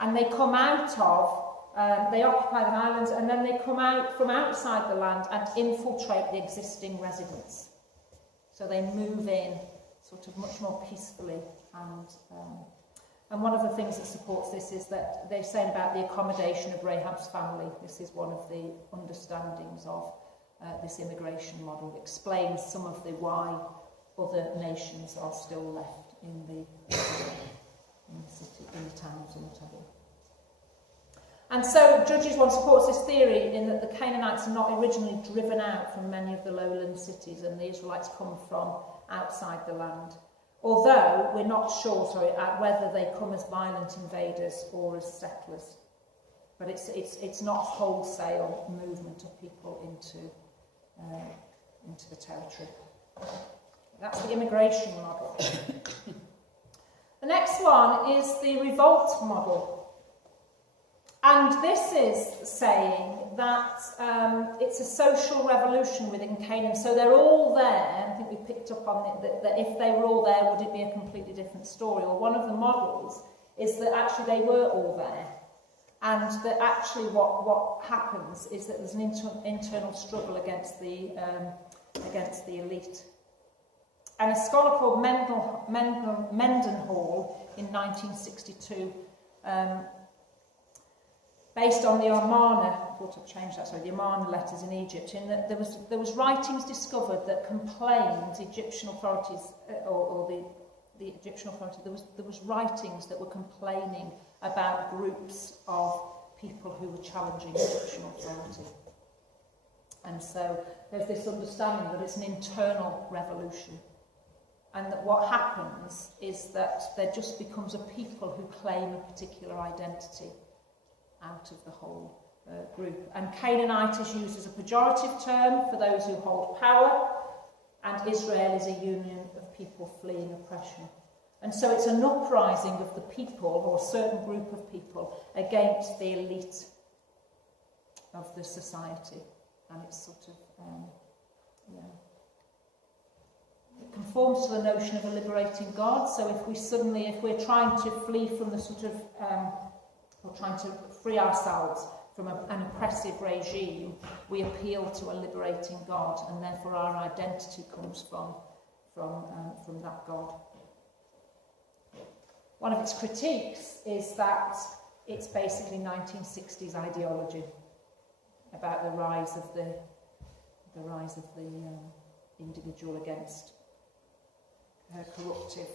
And they come out of, they occupy the highlands, and then they come out from outside the land and infiltrate the existing residents. So they move in sort of much more peacefully. And one of the things that supports this is that they're saying about the accommodation of Rahab's family. This is one of the understandings of this immigration model. It explains some of the why other nations are still left in the city, in the towns and whatever. And so Judges 1 supports this theory in that the Canaanites are not originally driven out from many of the lowland cities, and the Israelites come from outside the land. Although we're not sure, whether they come as violent invaders or as settlers. But it's not wholesale movement of people into the territory. That's the immigration model. The next one is the revolt model. And this is saying that it's a social revolution within Canaan. So they're all there. I think we picked up on it, that if they were all there, would it be a completely different story? Or one of the models is that actually they were all there. And that actually what happens is that there's an internal struggle against the elite. And a scholar called Mendenhall in 1962, based on the Amarna, I thought I'd change that, the Amarna letters in Egypt, in that there was writings discovered that complained Egyptian authorities, or the Egyptian authority, there was writings that were complaining about groups of people who were challenging Egyptian authority. And so there's this understanding that it's an internal revolution. And that what happens is that there just becomes a people who claim a particular identity out of the whole group. And Canaanite is used as a pejorative term for those who hold power, and Israel is a union of people fleeing oppression. And so it's an uprising of the people, or a certain group of people, against the elite of the society. And it's sort of, it conforms to the notion of a liberating God. So if we're trying to flee from the sort of, or trying to free ourselves from an oppressive regime, we appeal to a liberating God, and therefore our identity comes from that God. One of its critiques is that it's basically 1960s ideology about the rise of the individual against a corruptive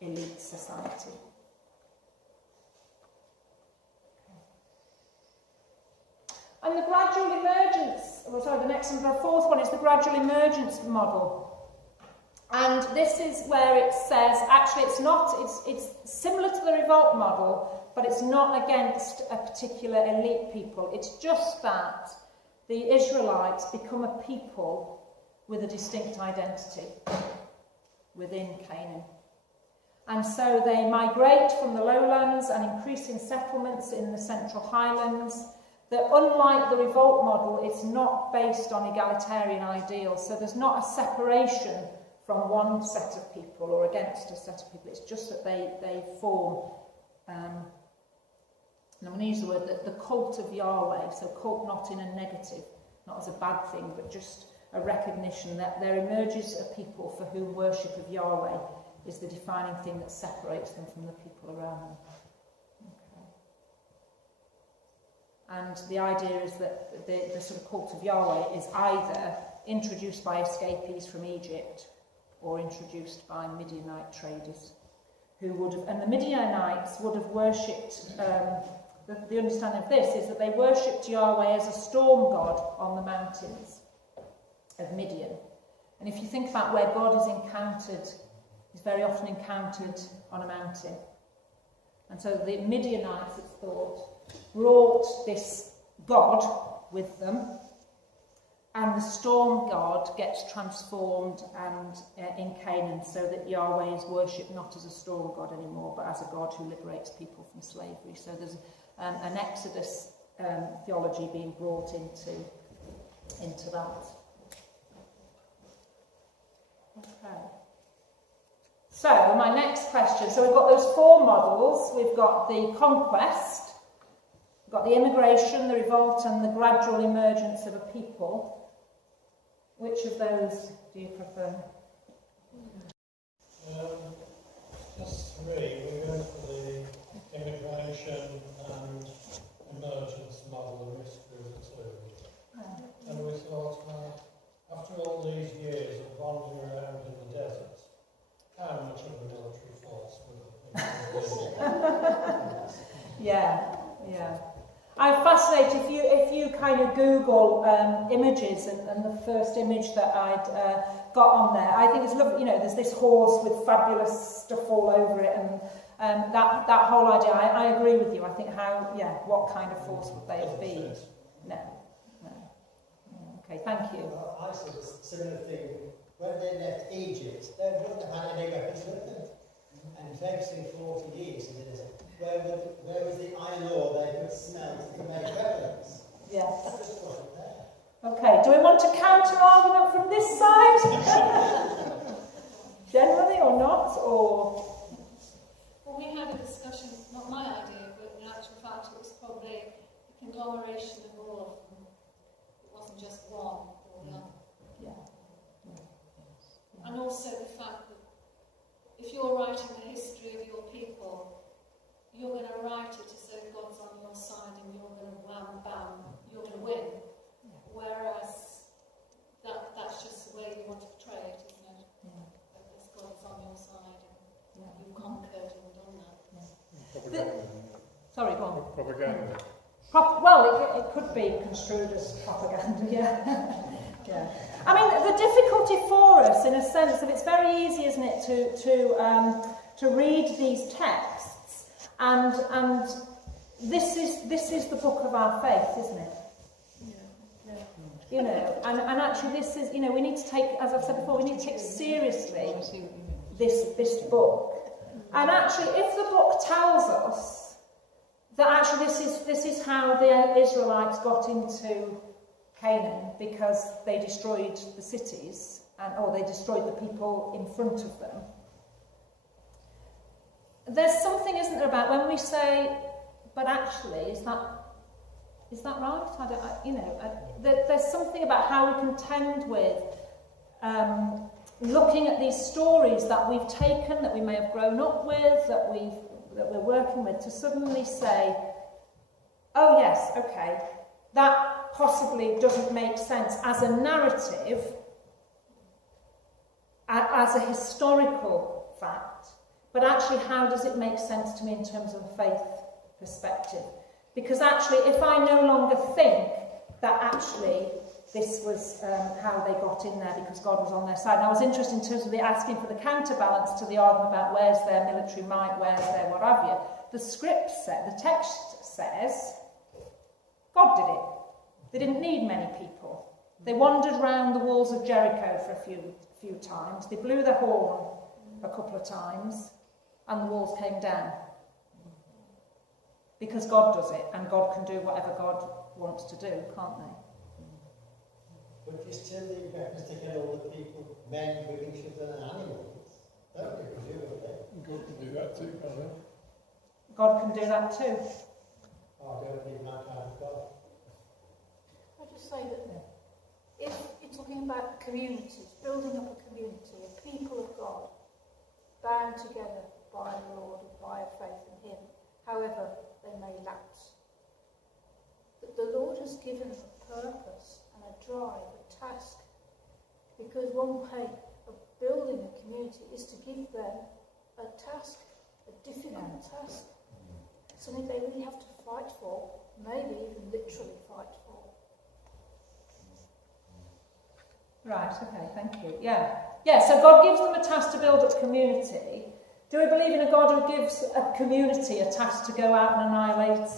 elite society. And the gradual emergence, the fourth one is the gradual emergence model. And this is where it says, actually it's similar to the revolt model, but it's not against a particular elite people. It's just that the Israelites become a people with a distinct identity within Canaan. And so they migrate from the lowlands and increase in settlements in the central highlands. That unlike the revolt model, it's not based on egalitarian ideals. So there's not a separation from one set of people or against a set of people. It's just that they form, and I'm going to use the word, the cult of Yahweh. So cult not in a negative, not as a bad thing, but just a recognition that there emerges a people for whom worship of Yahweh is the defining thing that separates them from the people around them. And the idea is that the sort of cult of Yahweh is either introduced by escapees from Egypt or introduced by Midianite traders who would have, and the Midianites would have worshipped, the understanding of this is that they worshipped Yahweh as a storm god on the mountains of Midian. And if you think about where God is encountered, he's very often encountered on a mountain. And so the Midianites, it's thought, brought this god with them, And the storm god gets transformed and in Canaan, so that Yahweh is worshipped not as a storm god anymore, but as a God who liberates people from slavery. So there's an Exodus theology being brought into that. Okay. So my next question. So we've got those 4 models. We've got the conquest, we've got the immigration, the revolt, and the gradual emergence of a people. Which of those do you prefer? Just 3. We went for the immigration and emergence model and mystery of the 2. And we thought, after all these years of wandering around in the desert, how much of a military force would have been? Yeah. I'm fascinated if you kind of Google images and the first image that I'd got on there, I think it's lovely. You know, there's this horse with fabulous stuff all over it, and that whole idea. I agree with you. I think what kind of force would they have been? No. Okay, thank you. Well, I said a similar thing. When they left Egypt, they wouldn't have had any weapons with them. And it takes them 40 years. Where was the iron ore they could smelt to make weapons? Yes. That just wasn't there. Okay, do we want to counter argument from this side? Generally or not? Or well, we had a discussion, not my idea, but in actual fact it was probably a conglomeration of all of them. It wasn't just one or the other. Yeah. And also the fact that if you're writing the history of your people, you're going to write it as though God's on your side and you're going to wham bam, you're going to win. Yeah. Whereas that's just the way you want to portray it, isn't it? Yeah. Because God's on your side and you've conquered and done that. Propaganda. Sorry, go on. Propaganda. Well, it could be construed as propaganda, yeah. I mean, the difficulty for us, in a sense, that it's very easy, isn't it, to read these texts. And this is the book of our faith, isn't it? Yeah. You know, and actually this is, you know, we need to take, as I've said before, we need to take seriously this book. And actually, if the book tells us that actually this is how the Israelites got into Canaan, because they destroyed the cities, or they destroyed the people in front of them, there's something, isn't there, about when we say, but actually, is that right? There's something about how we contend with looking at these stories that we've taken, that we may have grown up with, that we're working with, to suddenly say, oh yes, okay, that possibly doesn't make sense as a narrative, as a historical fact. But actually, how does it make sense to me in terms of a faith perspective? Because actually, if I no longer think that actually this was how they got in there because God was on their side. And I was interested in terms of the asking for the counterbalance to the argument about where's their military might, where's their what have you. The text says, God did it. They didn't need many people. They wandered round the walls of Jericho for a few times. They blew their horn a couple of times. And the walls came down. Because God does it, and God can do whatever God wants to do, can't they? But you still need weapons to kill all the people, men, women, children and animals. Don't you presumably? God can do that too, can't he? God can do that too. Oh, I don't need my kind of God. I just say that if you're talking about communities, building up a community, a people of God, bound together by the Lord and by a faith in Him, however they may lapse. That the Lord has given a purpose and a drive, a task, because one way of building a community is to give them a task, a difficult task, something they really have to fight for, maybe even literally fight for. Right, okay, thank you. Yeah, so God gives them a task to build up community. Do we believe in a God who gives a community a task to go out and annihilate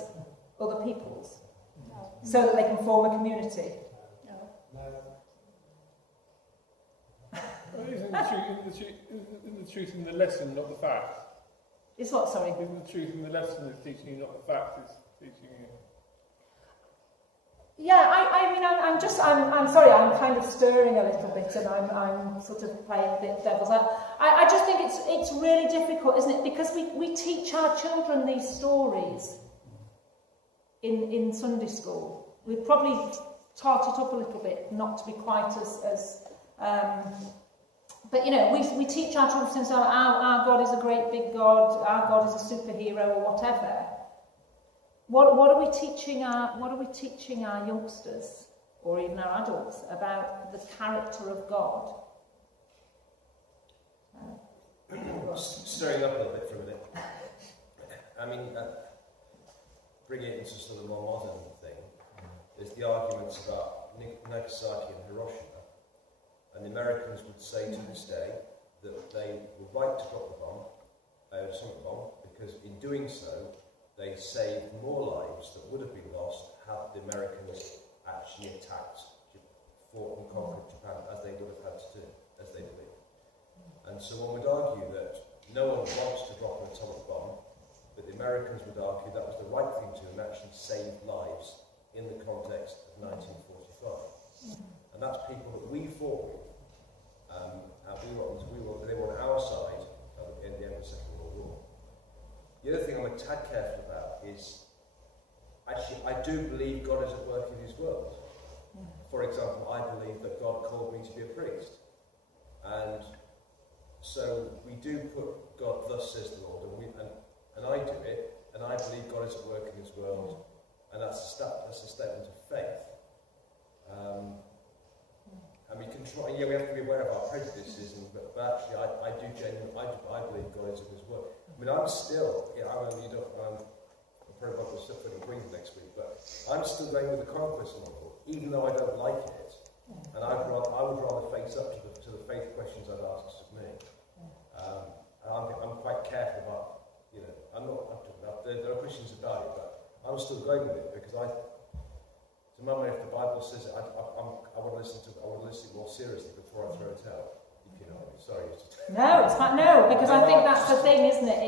other peoples? No. So that they can form a community? No. Isn't the truth in the lesson, not the fact? It's what, sorry? Isn't the truth in the lesson is teaching you, not the fact is teaching you? Yeah, I mean, I'm sorry, I'm kind of stirring a little bit, and I'm sort of playing a bit devil's advocate. I just think it's really difficult, isn't it? Because we teach our children these stories in Sunday school. We've probably tart it up a little bit, not to be quite as but you know, we teach our children things like our God is a great big God, our God is a superhero or whatever. What are we teaching our youngsters or even our adults about the character of God? Stirring up a little bit for a minute. I mean, bringing it into sort of a more modern thing, there's the arguments about Nagasaki and Hiroshima. And the Americans would say to this day that they were right to drop the bomb, atomic bomb, because in doing so, they saved more lives that would have been lost had the Americans actually attacked, fought and conquered Japan as they would have had to do, as they believed. And so one would argue that no one wants to drop an atomic bomb, but the Americans would argue that was the right thing to do and actually saved lives in the context of 1945. And that's people that we fought with. They were on our side in the end of the Second World War. The other thing I'm a tad careful about is, actually, I do believe God is at work in his world. For example, I believe that God called me to be a priest. And so we do put God, thus says the Lord, and I do it, and I believe God is at work in his world, and that's a statement of faith. And we can try, we have to be aware of our prejudices, but actually, I believe God is at his work. I mean, I'm still, I'm probably about to sit in Queen next week, but I'm still going with the conquest model, even though I don't like it, and I would rather face up to the faith questions I'd asked of me. And I'm quite careful about, there are questions about it, but I'm still going with it because to my way, if the Bible says it, I want to listen more seriously before I throw it out. If you know what I mean. Sorry. No, it's fine. No, because I think that's the thing, isn't it?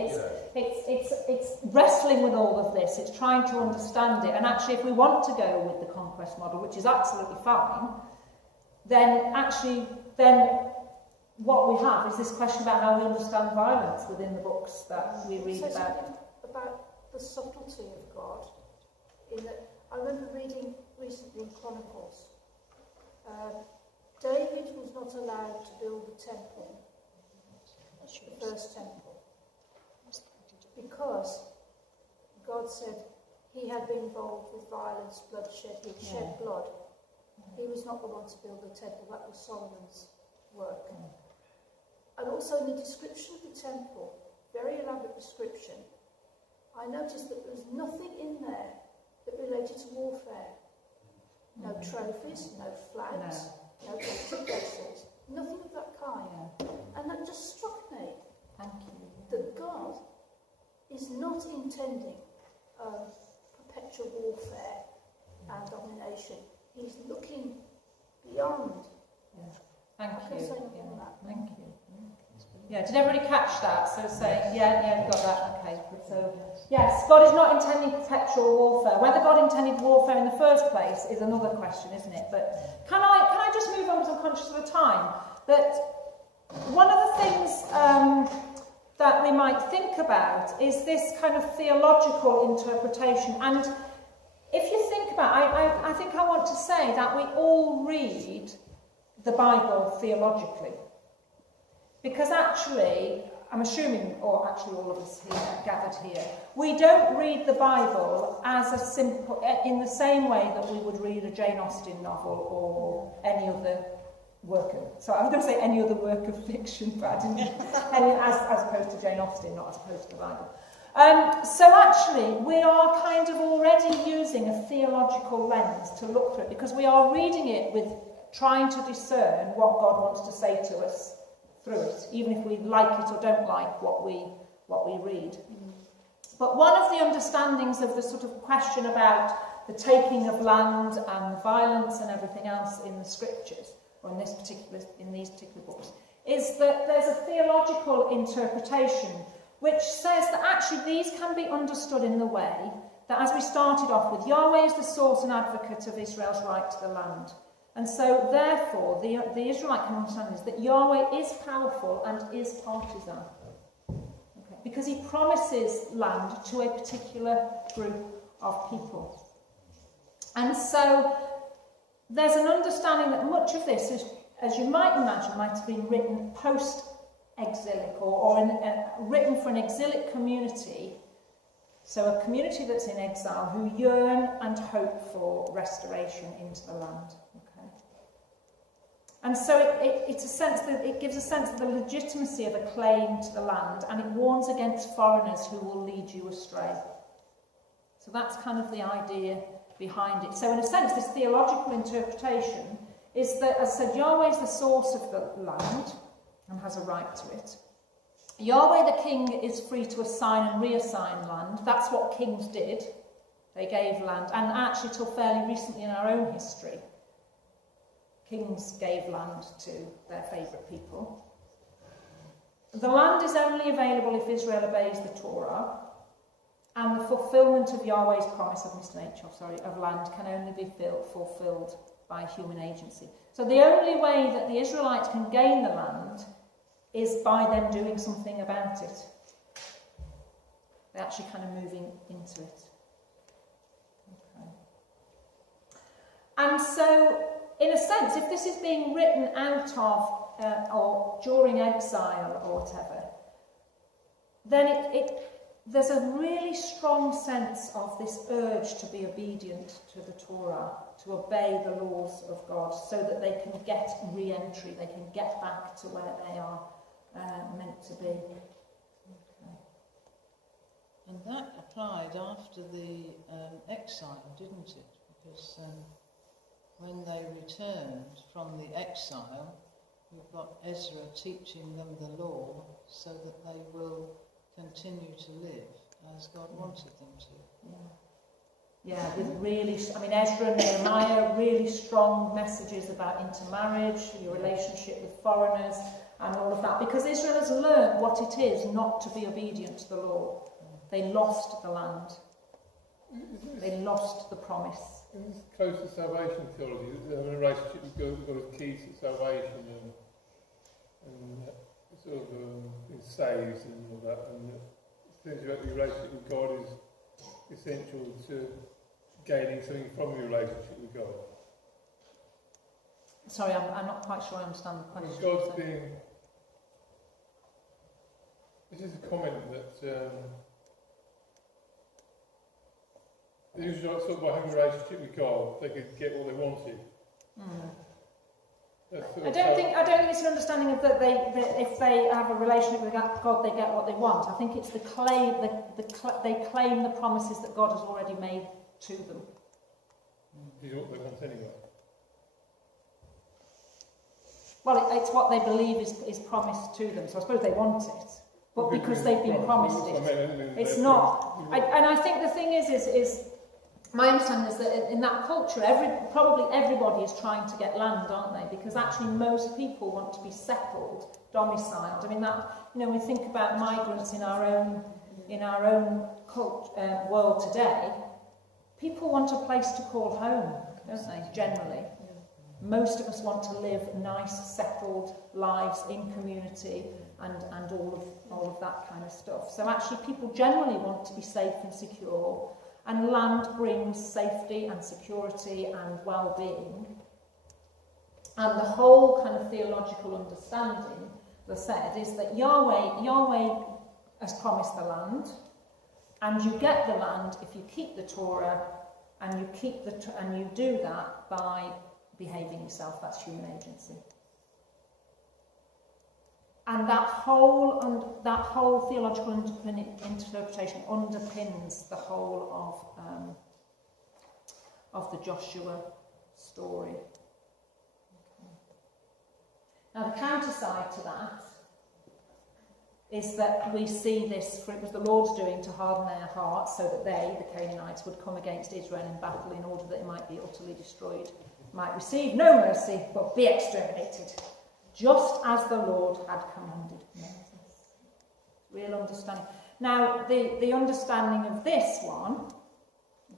It's wrestling with all of this. It's trying to understand it. And actually, if we want to go with the conquest model, which is absolutely fine, then what we have is this question about how we understand violence within the books that we read about the subtlety of God. In that, I remember reading recently in Chronicles, David was not allowed to build the temple, the first temple, because God said he had been involved with violence, bloodshed, he had shed blood. He was not the one to build the temple, that was Solomon's work. And also in the description of the temple, very elaborate description, I noticed that there was nothing in there that related to warfare. No trophies, no flags, no empty vessels, nothing of that kind. And that just struck me. Thank you. That God is not intending perpetual warfare and domination. He's looking beyond. Thank you. Thank you. Yeah, did everybody catch that? So saying, we got that. Okay. So, yes, God is not intending perpetual warfare. Whether God intended warfare in the first place is another question, isn't it? But can I just move on, because I'm conscious of the time? That one of the things that we might think about is this kind of theological interpretation. And if you think about it, I think I want to say that we all read the Bible theologically. Because actually, I'm assuming, or actually all of us here, gathered here, we don't read the Bible as a simple, in the same way that we would read a Jane Austen novel or any other work of, so I was going to say any other work of fiction, but I didn't, as opposed to Jane Austen, not as opposed to the Bible. So actually, we are kind of already using a theological lens to look through it, because we are reading it with trying to discern what God wants to say to us through it, even if we like it or don't like what we read. But one of the understandings of the sort of question about the taking of land and violence and everything else in the scriptures, or in these particular books, is that there's a theological interpretation which says that actually these can be understood in the way that, as we started off with, Yahweh is the source and advocate of Israel's right to the land. And so, therefore, the Israelite can understand is that Yahweh is powerful and is partisan. Okay? Because he promises land to a particular group of people. And so, there's an understanding that much of this, is, as you might imagine, might have been written post-exilic written for an exilic community. So a community that's in exile who yearn and hope for restoration into the land. Okay. And so it's a sense that it gives a sense of the legitimacy of a claim to the land, and it warns against foreigners who will lead you astray. So that's kind of the idea behind it. So in a sense, this theological interpretation is that, as I said, Yahweh is the source of the land and has a right to it. Yahweh the king is free to assign and reassign land. That's what kings did. They gave land. And actually, till fairly recently in our own history, kings gave land to their favourite people. The land is only available if Israel obeys the Torah, and the fulfilment of Yahweh's promise of land can only be fulfilled by human agency. So the only way that the Israelites can gain the land is by them doing something about it. They're actually kind of moving into it. Okay. And so, in a sense, if this is being written out of or during exile or whatever, then there's a really strong sense of this urge to be obedient to the Torah, to obey the laws of God, so that they can get re-entry, they can get back to where they are meant to be. Okay. And that applied after the exile, didn't it? Because when they returned from the exile, you've got Ezra teaching them the law so that they will continue to live as God wanted them to. Yeah, with really, Ezra and Nehemiah, really strong messages about intermarriage, your relationship with foreigners, and all of that, because Israel has learned what it is not to be obedient to the law. They lost the land. They lost the promise. Is this close to salvation theology? A relationship with God is key to salvation, and sort of it saves and all that. And it seems that the relationship with God is essential to gaining something from your relationship with God. Sorry, I'm not quite sure I understand the question. God's being... This is a comment that the Israelites thought by having a relationship with God, they could get what they wanted. I don't think it's an understanding of that if they have a relationship with God, they get what they want. I think it's the claim they claim the promises that God has already made to them. Is what they want anyway. Well, it's what they believe is promised to them. So I suppose they want it, but because they've been promised it, it's not. And I think the thing is my understanding is that in that culture, probably everybody is trying to get land, aren't they? Because actually most people want to be settled, domiciled. I mean, when we think about migrants in our own world today, people want a place to call home, don't they, generally? Most of us want to live nice, settled lives in community and all of that kind of stuff. So actually people generally want to be safe and secure, and land brings safety and security and well-being. And the whole kind of theological understanding, as I said, is that Yahweh has promised the land, and you get the land if you keep the Torah, and you do that by behaving yourself. That's human agency. And that whole theological interpretation underpins the whole of the Joshua story. Okay. Now the counter side to that is that we see this, for it was the Lord's doing to harden their hearts so that they, the Canaanites, would come against Israel in battle in order that it might be utterly destroyed, might receive no mercy but be exterminated. just as the Lord had commanded Moses. Real understanding. Now, the understanding of this one,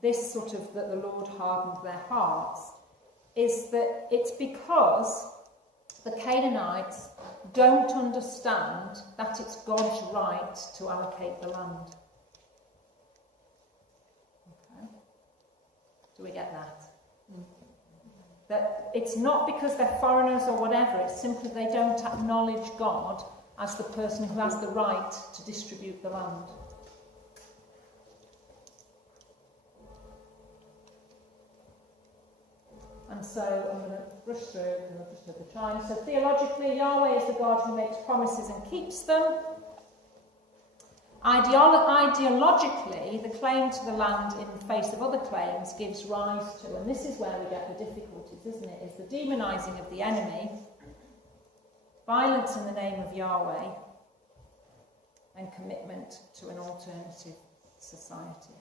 this sort of that the Lord hardened their hearts, is that it's because the Canaanites don't understand that it's God's right to allocate the land. Okay? Do we get that? That it's not because they're foreigners or whatever, it's simply they don't acknowledge God as the person who has the right to distribute the land. And so I'm going to rush through because I've just had the time. So theologically, Yahweh is the God who makes promises and keeps them. Ideologically, the claim to the land in the face of other claims gives rise to, and this is where we get the difficulties, isn't it, is the demonising of the enemy, violence in the name of Yahweh, and commitment to an alternative society.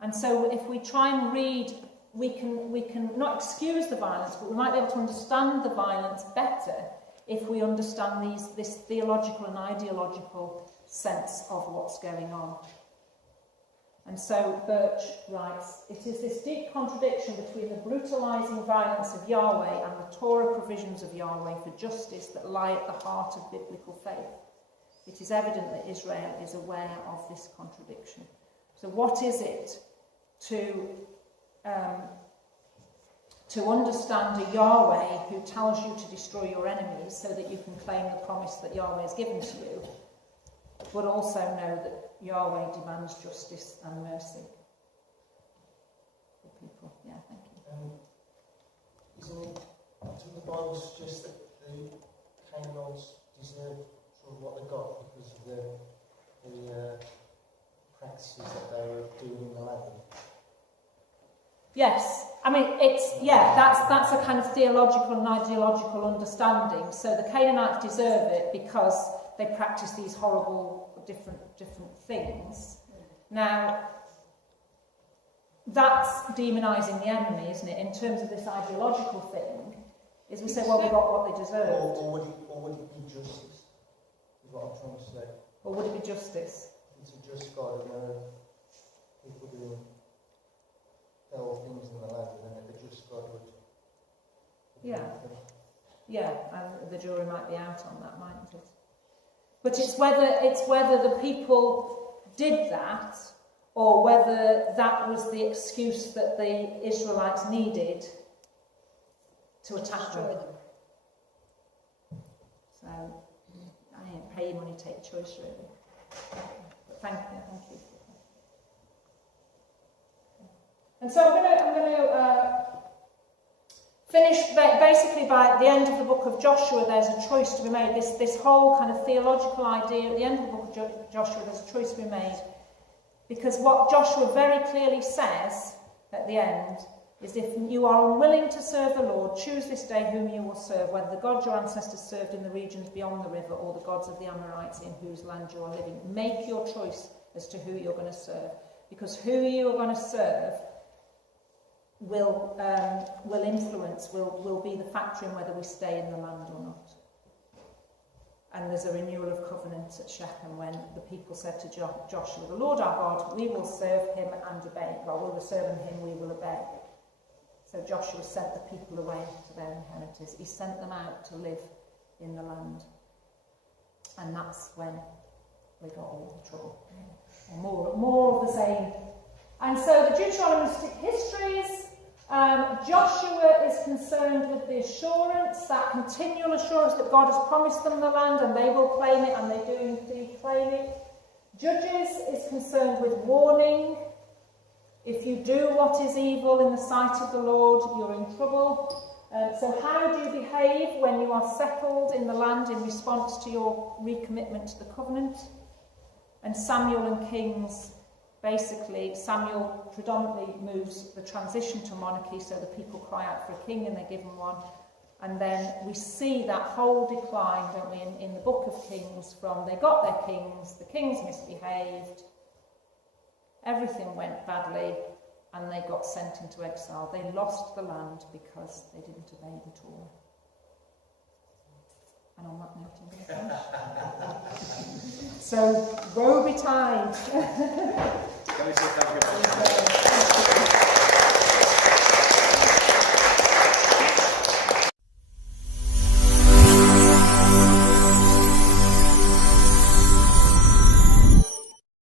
And so if we try and read, we can not excuse the violence, but we might be able to understand the violence better if we understand this theological and ideological sense of what's going on. And so Birch writes, it is this deep contradiction between the brutalising violence of Yahweh and the Torah provisions of Yahweh for justice that lie at the heart of biblical faith. It is evident that Israel is aware of this contradiction. So what is it to understand a Yahweh who tells you to destroy your enemies so that you can claim the promise that Yahweh has given to you, but also know that Yahweh demands justice and mercy for people? Yeah, thank you. Doesn't the Bible suggest that the Canaanites deserved sort of what they got because of the practices that they were doing in the land? Yes, I mean that's a kind of theological and ideological understanding. So the Canaanites deserve it because they practice these horrible different things. Now that's demonising the enemy, isn't it? In terms of this ideological thing, is we say, well, we got what they deserved. Or would it be justice? Is what I'm trying to say. Or would it be justice? It's a just God, and there are people doing fell things in the land, and then the just God would. Yeah, and the jury might be out on that, mightn't it? But it's whether the people did that, or whether that was the excuse that the Israelites needed to attack them. So, I ain't pay your money, take your choice, really. But thank you. And so I'm going to finish basically by the end of the book of Joshua. There's a choice to be made. This whole kind of theological idea at the end of the book of Joshua, there's a choice to be made, because what Joshua very clearly says at the end is, if you are unwilling to serve the Lord, choose this day whom you will serve, whether the gods your ancestors served in the regions beyond the river or the gods of the Amorites in whose land you are living. Make your choice as to who you're going to serve, because who you are going to serve will influence, will be the factor in whether we stay in the land or not. And there's a renewal of covenant at Shechem when the people said to Joshua, the Lord our God, we will serve him and obey. Well, we will serve him, we will obey. So Joshua sent the people away to their inheritance. He sent them out to live in the land. And that's when we got all the trouble. Or more of the same. And so the Deuteronomistic histories, Joshua is concerned with the assurance, that continual assurance that God has promised them the land and they will claim it, and they do indeed claim it. Judges is concerned with warning. If you do what is evil in the sight of the Lord, you're in trouble. So how do you behave when you are settled in the land in response to your recommitment to the covenant? And Samuel and Kings, basically, Samuel predominantly moves the transition to monarchy, so the people cry out for a king and they're given one. And then we see that whole decline, don't we, in the book of Kings, from they got their kings, the kings misbehaved, everything went badly, and they got sent into exile. They lost the land because they didn't obey the Torah. And on that note, I'm going to finish. So, woe betide. Can we say thank